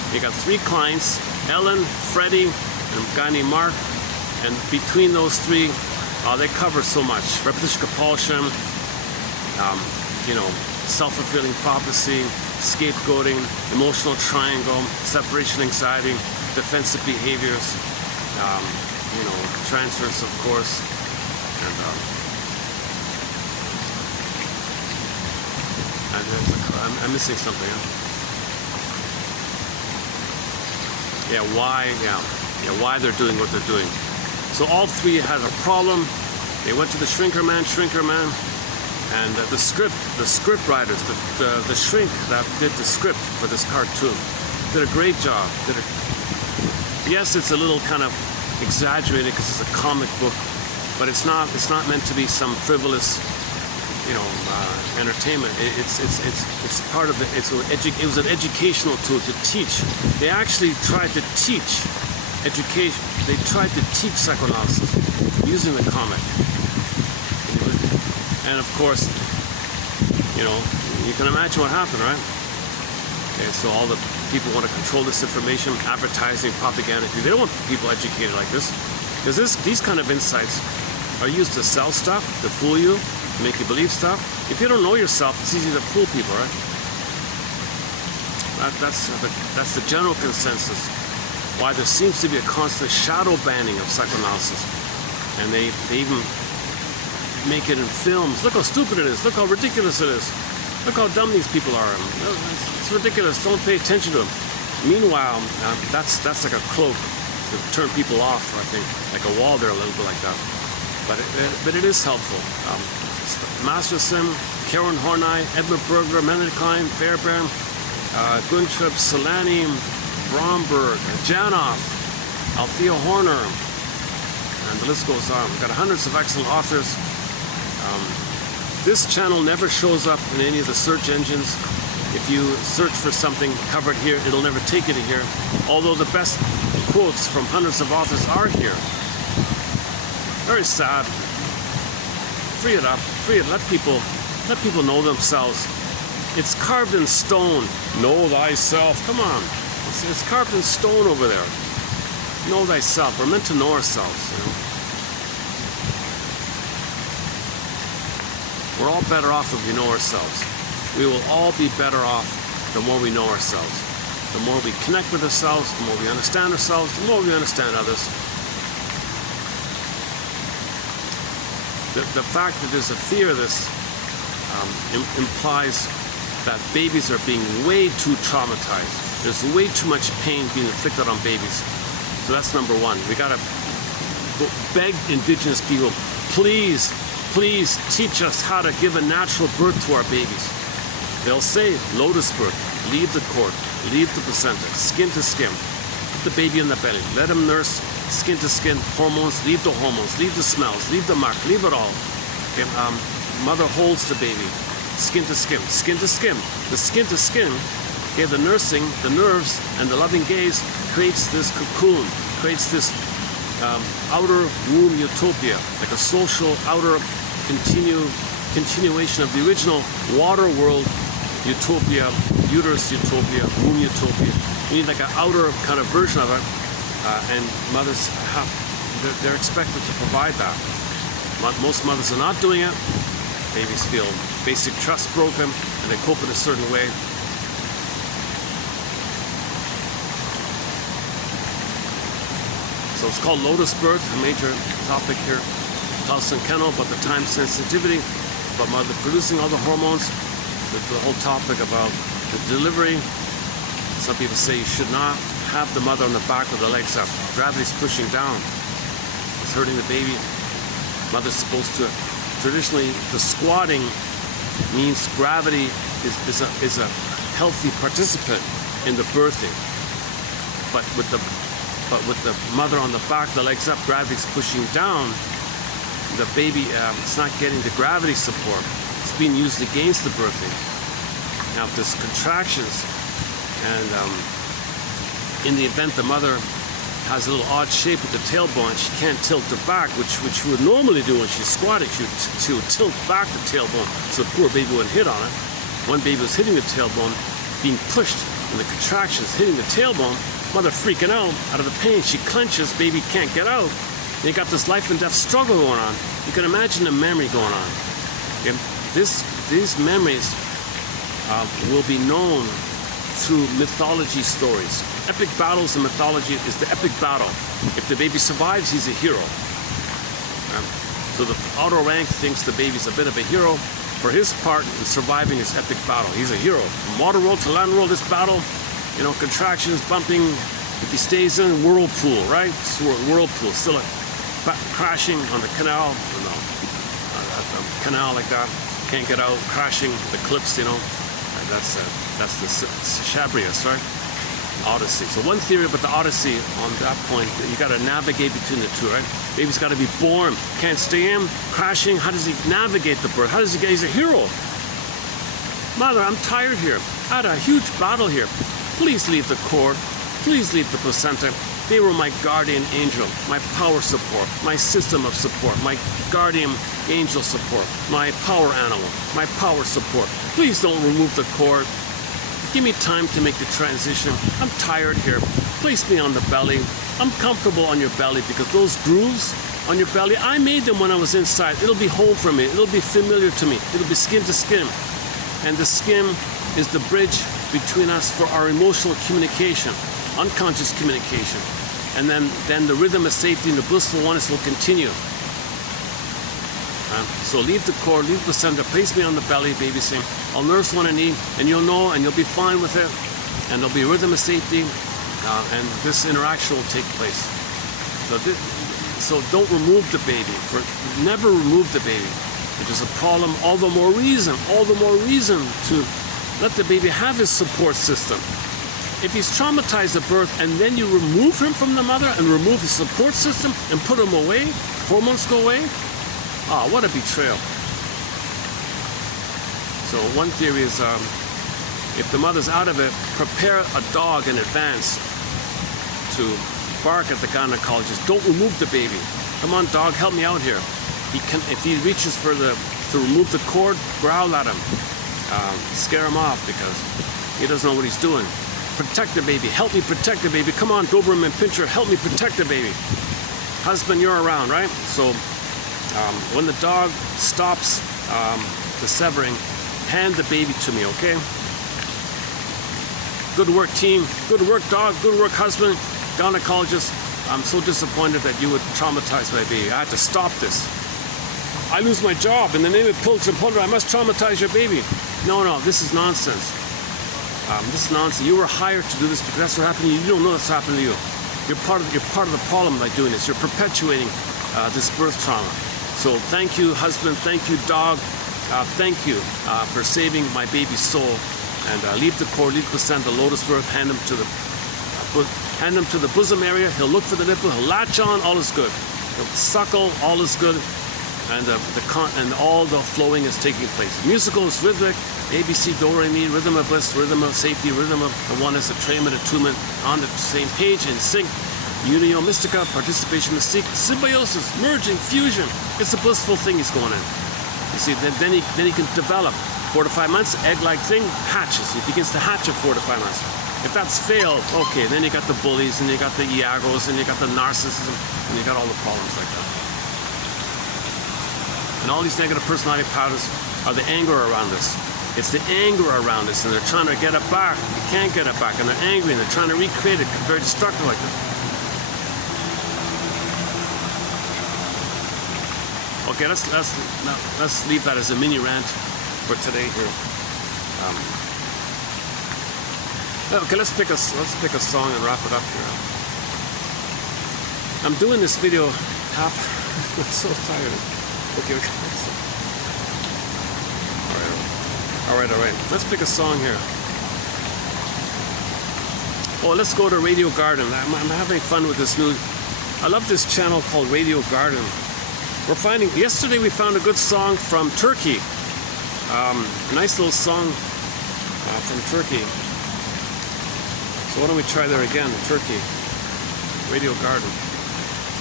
You got 3 clients, Ellen, Freddie, and a guy named Mark, and between those 3, they cover so much. Repetition compulsion, self-fulfilling prophecy, scapegoating, emotional triangle, separation anxiety, defensive behaviors, transference, of course, and I'm missing something. Why they're doing what they're doing. So all 3 had a problem. They went to the shrinker man, and the script writers, the shrink that did the script for this cartoon, did a great job. Yes, it's a little kind of exaggerated because it's a comic book, but it's not meant to be some frivolous, entertainment. It's part of it. It was an educational tool to teach. They actually tried to teach education. They tried to teach psychoanalysis using the comic. And of course, you can imagine what happened, right? Okay, so all the people want to control this information, advertising, propaganda. They don't want people educated like this, because these kind of insights are used to sell stuff, to fool you, to make you believe stuff. If you don't know yourself, it's easy to fool people, right? That's the general consensus. Why there seems to be a constant shadow banning of psychoanalysis, and they even make it in films. Look how stupid it is. Look how ridiculous it is. Look how dumb these people are. It's ridiculous. Don't pay attention to them. Meanwhile, that's like a cloak to turn people off, I think. Like a wall there, a little bit like that. But it is helpful. Masterson, Karen Horney, Edmund Berger, Menard Klein, Fairbairn, Guntrip, Solani, Bromberg, Janoff, Althea Horner, and the list goes on. We've got hundreds of excellent authors. This channel never shows up in any of the search engines. If you search for something covered here, it'll never take you to here. Although the best quotes from hundreds of authors are here. Very sad. Free it up. Free it. Let people know themselves. It's carved in stone. Know thyself. Come on. It's carved in stone over there. Know thyself. We're meant to know ourselves. We're all better off if we know ourselves. We will all be better off the more we know ourselves. The more we connect with ourselves, the more we understand ourselves, the more we understand others. The fact that there's a fear of this implies that babies are being way too traumatized. There's way too much pain being inflicted on babies. So that's number 1. We gotta beg indigenous people, please teach us how to give a natural birth to our babies. They'll say lotus birth, leave the cord, leave the placenta, skin to skin, put the baby in the belly, let him nurse, skin to skin, hormones, leave the smells, leave the muck, leave it all. Okay, mother holds the baby, skin to skin, skin to skin. The skin to skin, okay, the nursing, the nerves, and the loving gaze creates this cocoon, creates this outer womb utopia, like a social outer continuation of the original water world utopia, uterus utopia, womb utopia. We need like an outer kind of version of it, and mothers they're expected to provide that. Most mothers are not doing it. Babies feel basic trust broken, and they cope in a certain way. So it's called lotus birth, a major topic here. Towson Kennel about the time sensitivity, about mother producing all the hormones, the whole topic about the delivery. Some people say you should not have the mother on the back with the legs up. Gravity's pushing down. It's hurting the baby. Mother's supposed to, traditionally the squatting means gravity is a healthy participant in the birthing. But with the mother on the back, the legs up, gravity's pushing down. the baby is not getting the gravity support. It's being used against the birthing. Now, if there's contractions, and in the event the mother has a little odd shape with the tailbone, she can't tilt her back, which she would normally do when she's squatting. She would tilt back the tailbone so the poor baby wouldn't hit on it. One baby was hitting the tailbone, being pushed, and the contractions hitting the tailbone. Mother freaking out of the pain. She clenches, baby can't get out. And you got this life and death struggle going on. You can imagine the memory going on. Okay? These memories will be known through mythology stories. Epic battles in mythology is the epic battle. If the baby survives, he's a hero. So the outer rank thinks the baby's a bit of a hero for his part in surviving this epic battle. He's a hero. From water world to land world, this battle, you know, contractions, bumping. If he stays in, whirlpool, right? Whirlpool, still crashing on the canal, canal like that. Can't get out, crashing the cliffs, you know. That's the Chabrias, right? Odyssey. So one theory about the Odyssey on that point, you got to navigate between the two, right? Baby's got to be born, can't stay in, crashing. How does he navigate the birth? How does he get? He's a hero. Mother, I'm tired here. I had a huge battle here. Please leave the cord. Please leave the placenta. They were my guardian angel, my power support, my system of support, my guardian angel support, my power animal, my power support. Please don't remove the cord. Give me time to make the transition. I'm tired here. Place me on the belly. I'm comfortable on your belly because those grooves on your belly, I made them when I was inside. It'll be home for me. It'll be familiar to me. It'll be skin to skin. And the skin is the bridge between us for our emotional communication, unconscious communication. And then the rhythm of safety and the blissful oneness will continue. So leave the cord, leave the placenta, place me on the belly, baby, saying, I'll nurse when I need, and you'll know, and you'll be fine with it, and there'll be a rhythm of safety, and this interaction will take place. So don't remove the baby. Never remove the baby. If there's a problem, all the more reason to let the baby have his support system. If he's traumatized at birth and then you remove him from the mother and remove his support system and put him away, hormones go away, what a betrayal. So one theory is if the mother's out of it, prepare a dog in advance to bark at the gynecologist. Don't remove the baby. Come on, dog, help me out here. If he reaches to remove the cord, growl at him. Scare him off because he doesn't know what he's doing. Protect the baby. Help me protect the baby. Come on, Doberman and Pinscher, help me protect the baby. Husband, you're around, right? So when the dog stops the severing, hand the baby to me, okay? Good work, team. Good work, dog. Good work, husband. Gynecologist, I'm so disappointed that you would traumatize my baby. I had to stop this. I lose my job. In the name of Pilgrims and Plunder, I must traumatize your baby. No, this is nonsense. This is nonsense. You were hired to do this because that's what happened to you. You don't know that's happened to you. You're part of the problem by doing this. You're perpetuating this birth trauma. So thank you, husband. Thank you, dog. Thank you for saving my baby's soul. And leave the cord, leave the placenta, lotus birth, hand him to the bosom area. He'll look for the nipple. He'll latch on. All is good. He'll suckle. All is good. And all the flowing is taking place. Musical is rhythmic. ABC, do, re, mi, rhythm of bliss, rhythm of safety, rhythm of the oneness, attunement, attunement, on the same page, in sync, unio mystica, participation mystique, symbiosis, merging, fusion. It's a blissful thing he's going in. You see, then he can develop. 4 to 5 months, egg-like thing, hatches. He begins to hatch at 4 to 5 months. If that's failed, okay, then you got the bullies, and you got the Iagos, and you got the narcissism, and you got all the problems like that. And all these negative personality patterns are the anger around us. It's the anger around us, and they're trying to get it back. You can't get it back, and they're angry, and they're trying to recreate it, very destructive like this. Okay, let's leave that as a mini rant for today here. Okay, let's pick a song and wrap it up here. I'm doing this video half. I'm so tired. Okay. All right. Let's pick a song here. Oh, let's go to Radio Garden. I'm having fun with this new. I love this channel called Radio Garden. We're finding, yesterday we found a good song from Turkey. Nice little song from Turkey. So why don't we try there again, Turkey. Radio Garden.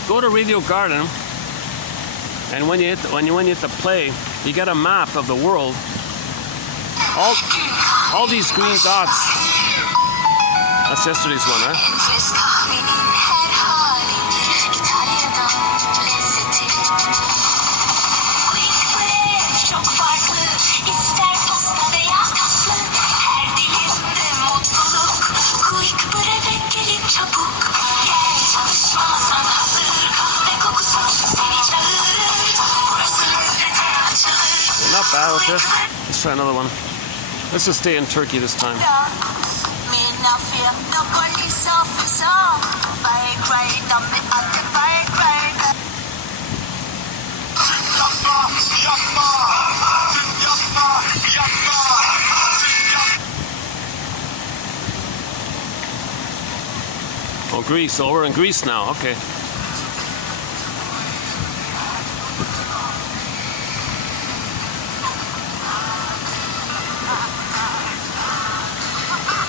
Go to Radio Garden, and when you hit the play, you get a map of the world. All these green dots. That's yesterday's one, right? Not bad with this. Let's try another one. Let's just stay in Turkey this time. Oh, Greece. Oh, we're in Greece now. Okay.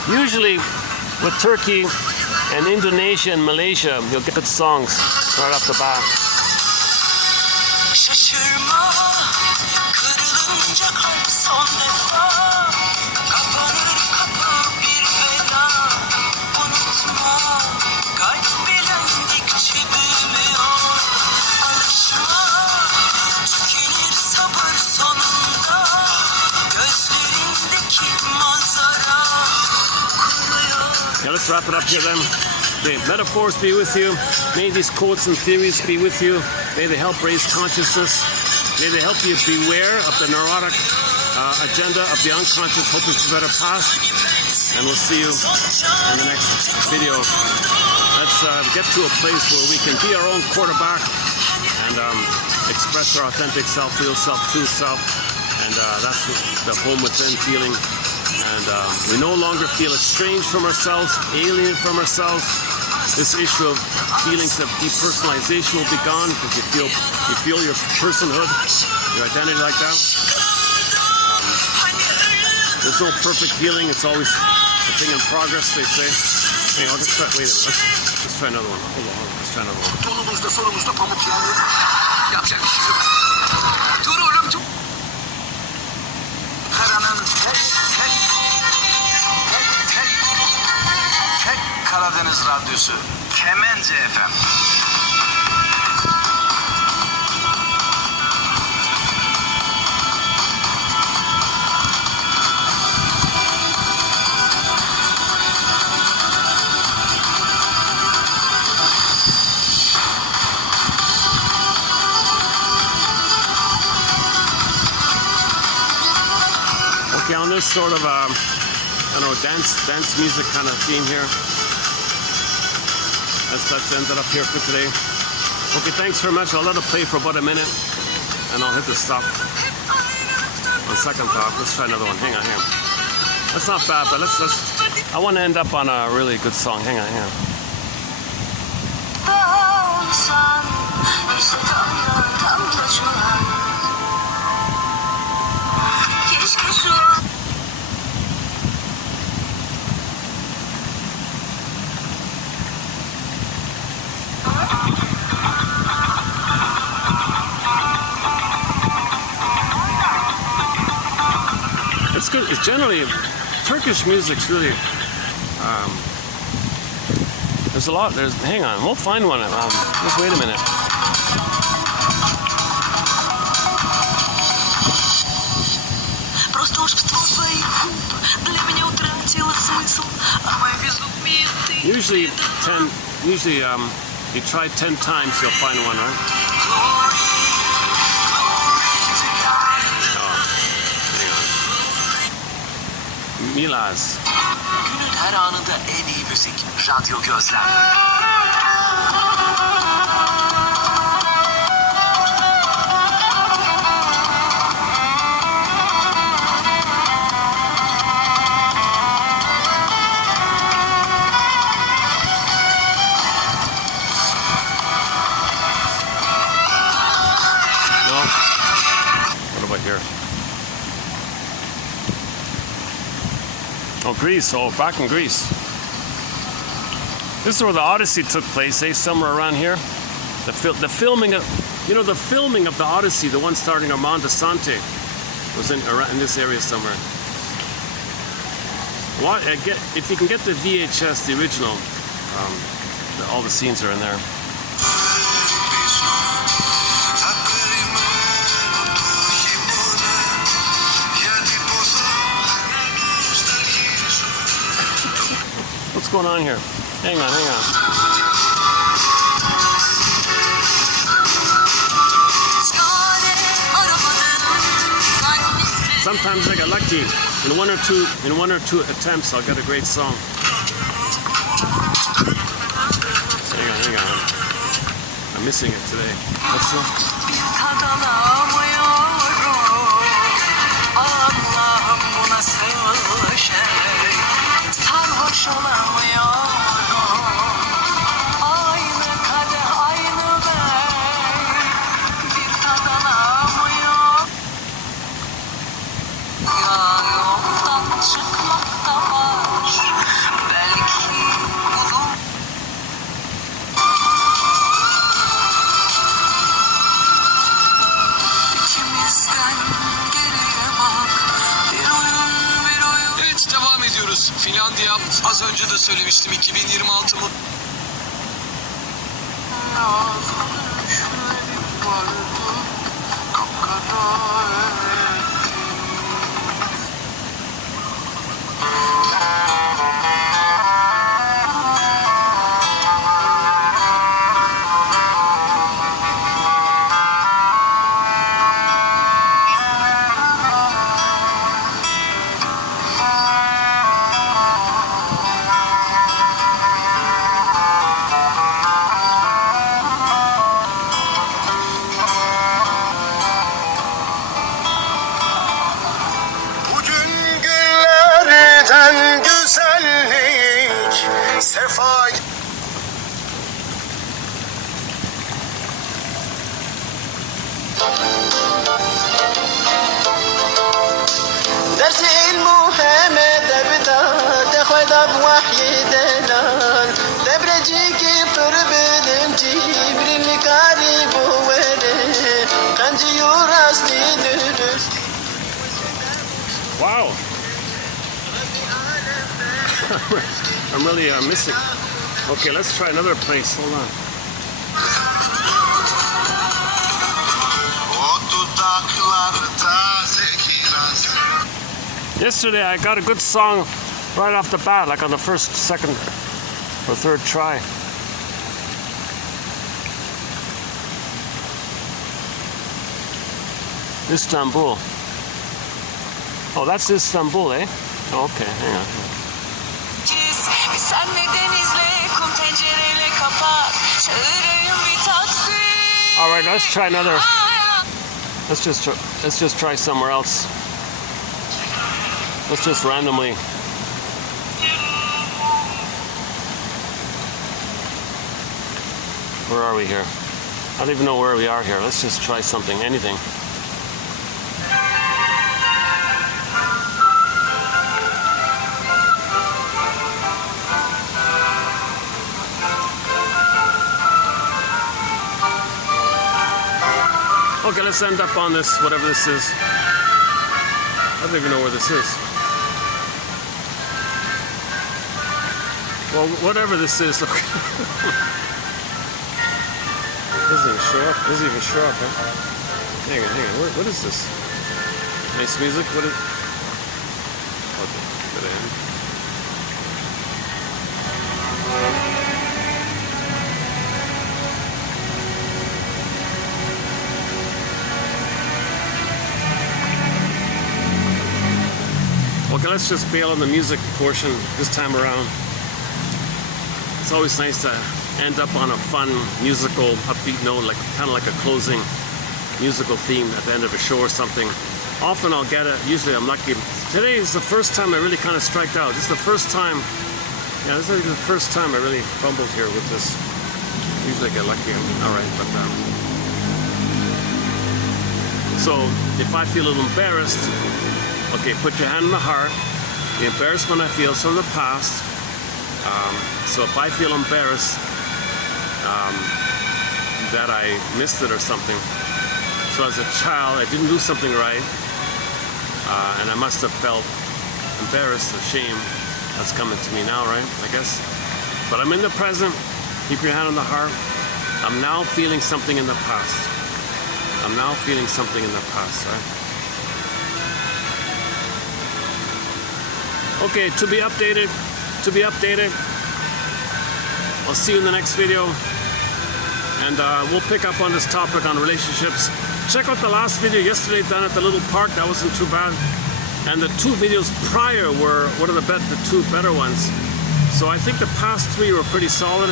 Usually with Turkey and Indonesia and Malaysia, you'll get good songs right off the bat. Yeah, let's wrap it up here then. Okay, metaphors be with you. May these quotes and theories be with you. May they help raise consciousness. May they help you beware of the neurotic agenda of the unconscious, hoping for better past. And we'll see you in the next video. Let's get to a place where we can be our own quarterback and express our authentic self, real self, true self. And that's the home within feeling. And we no longer feel estranged from ourselves, alien from ourselves. This issue of feelings of depersonalization will be gone because you feel your personhood, your identity like that. There's no perfect healing. It's always a thing in progress, they say. Hang on, let's try, wait a minute. Let's try another one. Hold on. Let's try another one. Karadeniz Radyosu Kemence FM. Okay, on this sort of I don't know, dance music kind of theme here. Let's end it up here for today. Okay, thanks very much. I'll let it play for about a minute, and I'll hit the stop. On second thought, let's try another one. Hang on here. That's not bad, but let's. I want to end up on a really good song. Hang on here. It's good. It's generally Turkish music's really. There's a lot. Hang on. We'll find one. Just wait a minute. Usually you try 10 times, you'll find one, right? Milas. Günün her anında en iyi müzik. Radyo Gözlem. Oh, Greece. Oh, back in Greece. This is where the Odyssey took place, somewhere around here. The filming of, the filming of the Odyssey, the one starting at Monte was in this area somewhere. If you can get the VHS, the original, all the scenes are in there. What's going on here? Hang on. Sometimes I get lucky. In one or two attempts, I'll get a great song. Hang on. I'm missing it today. What's that? Finlandiya, az önce de söylemiştim, 2026 mı? Wow. I'm really missing. Okay, let's try another place. Hold on. Yesterday I got a good song right off the bat, like on the first, second, or third try. Istanbul. Oh, that's Istanbul, eh? Oh, okay, hang on. All right, let's try another. Let's just try somewhere else. Let's just randomly. Where are we here? I don't even know where we are here. Let's just try something, anything. Okay, let's end up on this, whatever this is. I don't even know where this is. Well, whatever this is. Okay. Doesn't even show up. Doesn't even show up, huh? Hang on. What is this? Nice music? What is... Okay, did I end? Okay, let's just bail on the music portion this time around. It's always nice to end up on a fun, musical, upbeat note, like kind of like a closing musical theme at the end of a show or something. Often I'll get it. Usually I'm lucky. Today is the first time I really kind of striked out. This is the first time. Yeah, this is the first time I really fumbled here with this. Usually I get lucky. All right, but so if I feel a little embarrassed, okay, put your hand on the heart. The embarrassment I feel is from the past. So if I feel embarrassed that I missed it or something, so as a child I didn't do something right, and I must have felt embarrassed or shame. That's coming to me now, right? I guess. But I'm in the present. Keep your hand on the heart. I'm now feeling something in the past. I'm now feeling something in the past, right? Okay, to be updated. I'll see you in the next video. And we'll pick up on this topic on relationships. Check out the last video yesterday done at the little park. That wasn't too bad. And the 2 videos prior were the 2 better ones. So I think the past 3 were pretty solid.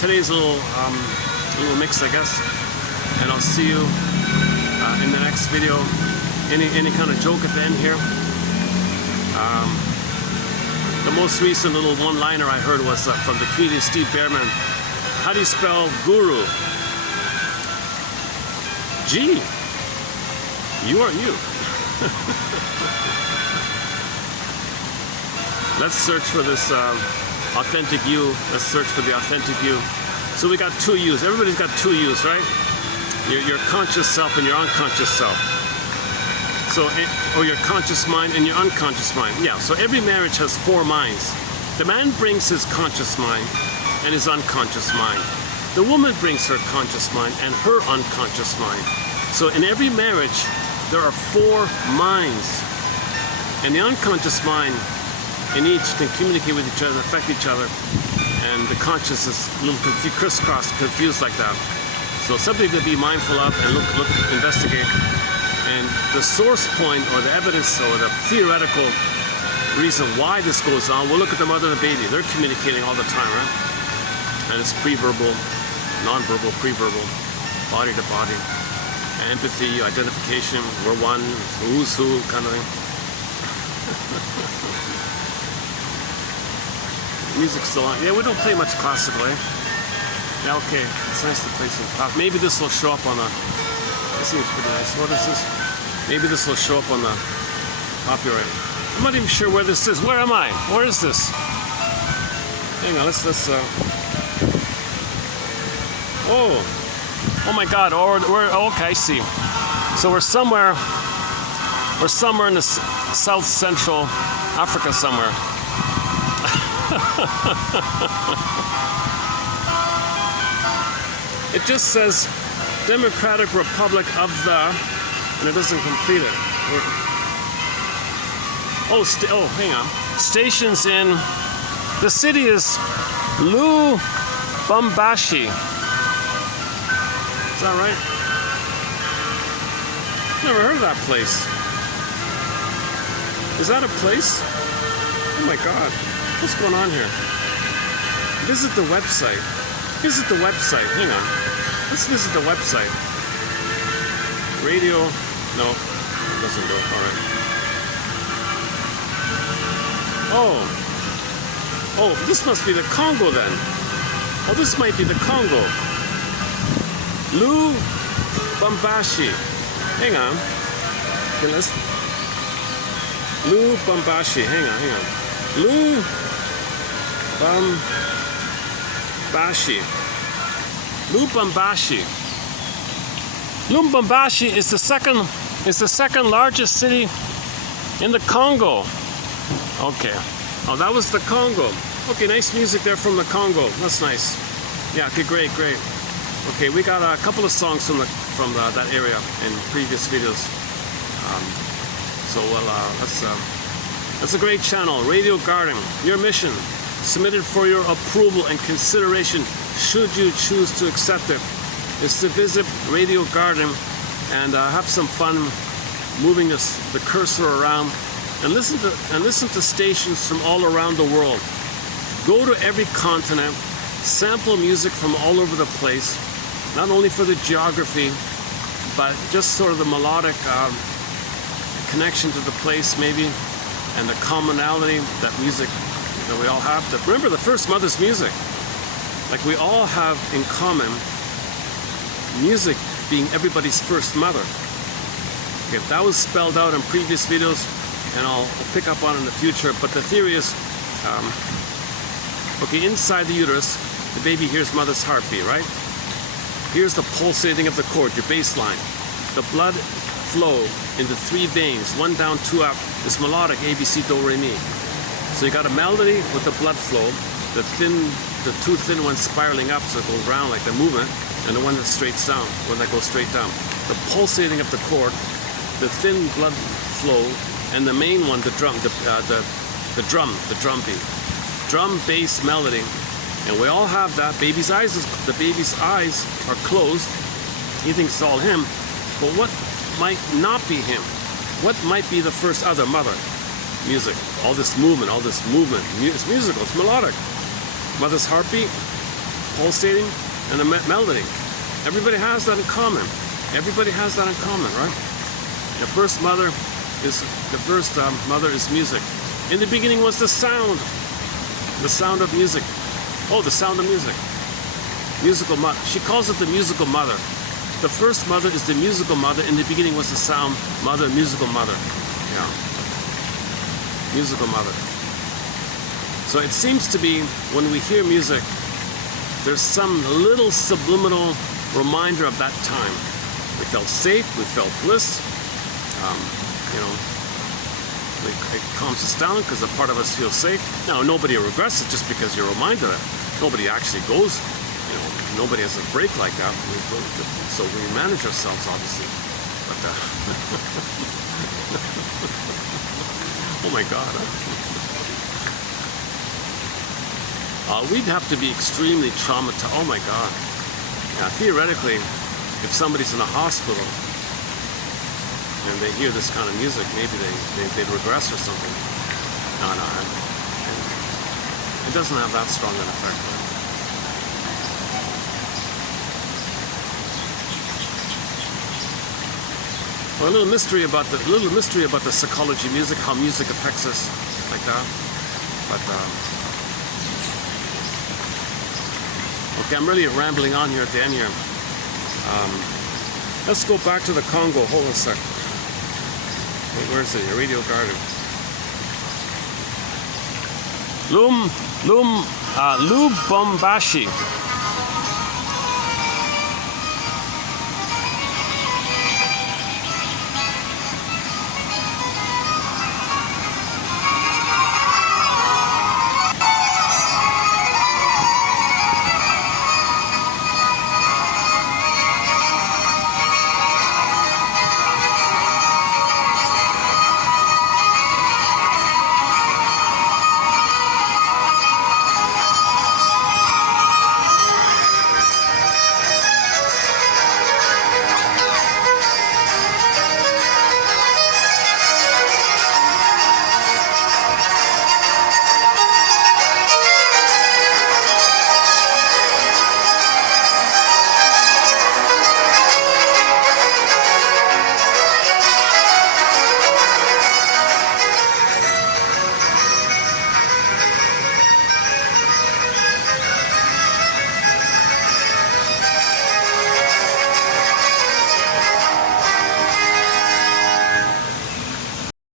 Today's a little mix, I guess. And I'll see you in the next video. Any kind of joke at the end here? The most recent little one-liner I heard was from the comedian Steve Behrman. How do you spell guru? G. You are you. Let's search for this authentic you. Let's search for the authentic you. So we got 2 yous. Everybody's got 2 yous, right? Your conscious self and your unconscious self. So, or your conscious mind and your unconscious mind. Yeah, so every marriage has 4 minds. The man brings his conscious mind and his unconscious mind. The woman brings her conscious mind and her unconscious mind. So in every marriage, there are 4 minds. And the unconscious mind in each can communicate with each other and affect each other. And the conscious is a little crisscross, confused like that. So something to be mindful of and look, investigate. And the source point or the evidence or the theoretical reason why this goes on, we'll look at the mother and the baby. They're communicating all the time, right? And it's pre-verbal, non-verbal, pre-verbal, body to body. Empathy, identification, we're one, who's who kind of thing. Music's still on. Yeah, we don't play much classical, eh? Yeah, okay. It's nice to play some pop. Maybe this will show up on the... This seems pretty nice. What is this? Maybe this will show up on the copyright. I'm not even sure where this is. Where am I? Where is this? Hang on, let's oh my God! We're okay. I see. So we're somewhere in the South Central Africa somewhere. It just says Democratic Republic of the, and it doesn't complete it. Hang on. Stations in, the city is Lubumbashi. Is that right? Never heard of that place. Is that a place? Oh my God. What's going on here? Visit the website. Visit the website. Hang on. Let's visit the website. Radio. No. It doesn't go. All right. Oh, this must be the Congo then. Oh, this might be the Congo. Lubumbashi. Hang on. Okay, let's... Lubumbashi. Hang on. Lubumbashi is the second largest city in the Congo. Okay. Oh, that was the Congo. Okay, nice music there from the Congo. That's nice. Yeah. Okay. Great. Okay, we got a couple of songs from that area in previous videos. That's a great channel. Radio Garden. Your mission, submitted for your approval and consideration, should you choose to accept it, is to visit Radio Garden and have some fun moving the cursor around and listen to stations from all around the world. Go to every continent, sample music from all over the place, not only for the geography, but just sort of the melodic connection to the place maybe, and the commonality that music that we all have. Remember, the first mother's music. Like, we all have in common music being everybody's first mother. Okay, that was spelled out in previous videos. and I'll pick up on it in the future. But the theory is, okay, inside the uterus, the baby hears mother's heartbeat, right? Here's the pulsating of the cord, your baseline. The blood flow into 3 veins, 1 down, 2 up. It's melodic, A, B, C, do, re, mi. So you got a melody with the blood flow, the 2 thin ones spiraling up, so it goes round like the movement, and the one that straights down, one that goes straight down. The pulsating of the cord, the thin blood flow, and the main one, the drum beat. Drum, bass, melody. And we all have that. The baby's eyes are closed. He thinks it's all him. But what might not be him? What might be the first other mother? Music. All this movement. It's musical, it's melodic. Mother's heartbeat, pulsating, and the melody. Everybody has that in common. Everybody has that in common, right? The first mother is music. In the beginning was the sound of music. Oh, the sound of music. Musical mother. She calls it the musical mother. The first mother is the musical mother. In the beginning was the sound mother, musical mother. Yeah. Musical mother. So it seems to be when we hear music, there's some little subliminal reminder of that time. We felt safe, we felt bliss. It calms us down because a part of us feels safe. Now, nobody regrets it just because you're reminded of it. Nobody actually goes, nobody has a break like that. So we manage ourselves, obviously. But, oh my God. We'd have to be extremely traumatized. Oh my God. Yeah, theoretically, if somebody's in a hospital and they hear this kind of music, maybe they'd regress or something. No, it doesn't have that strong an effect. Well, a little mystery about the psychology of music, how music affects us, like that. But okay, I'm really rambling on here at the end here. Let's go back to the Congo. Hold on a sec. Wait, where is it? Radio Garden. Lubumbashi.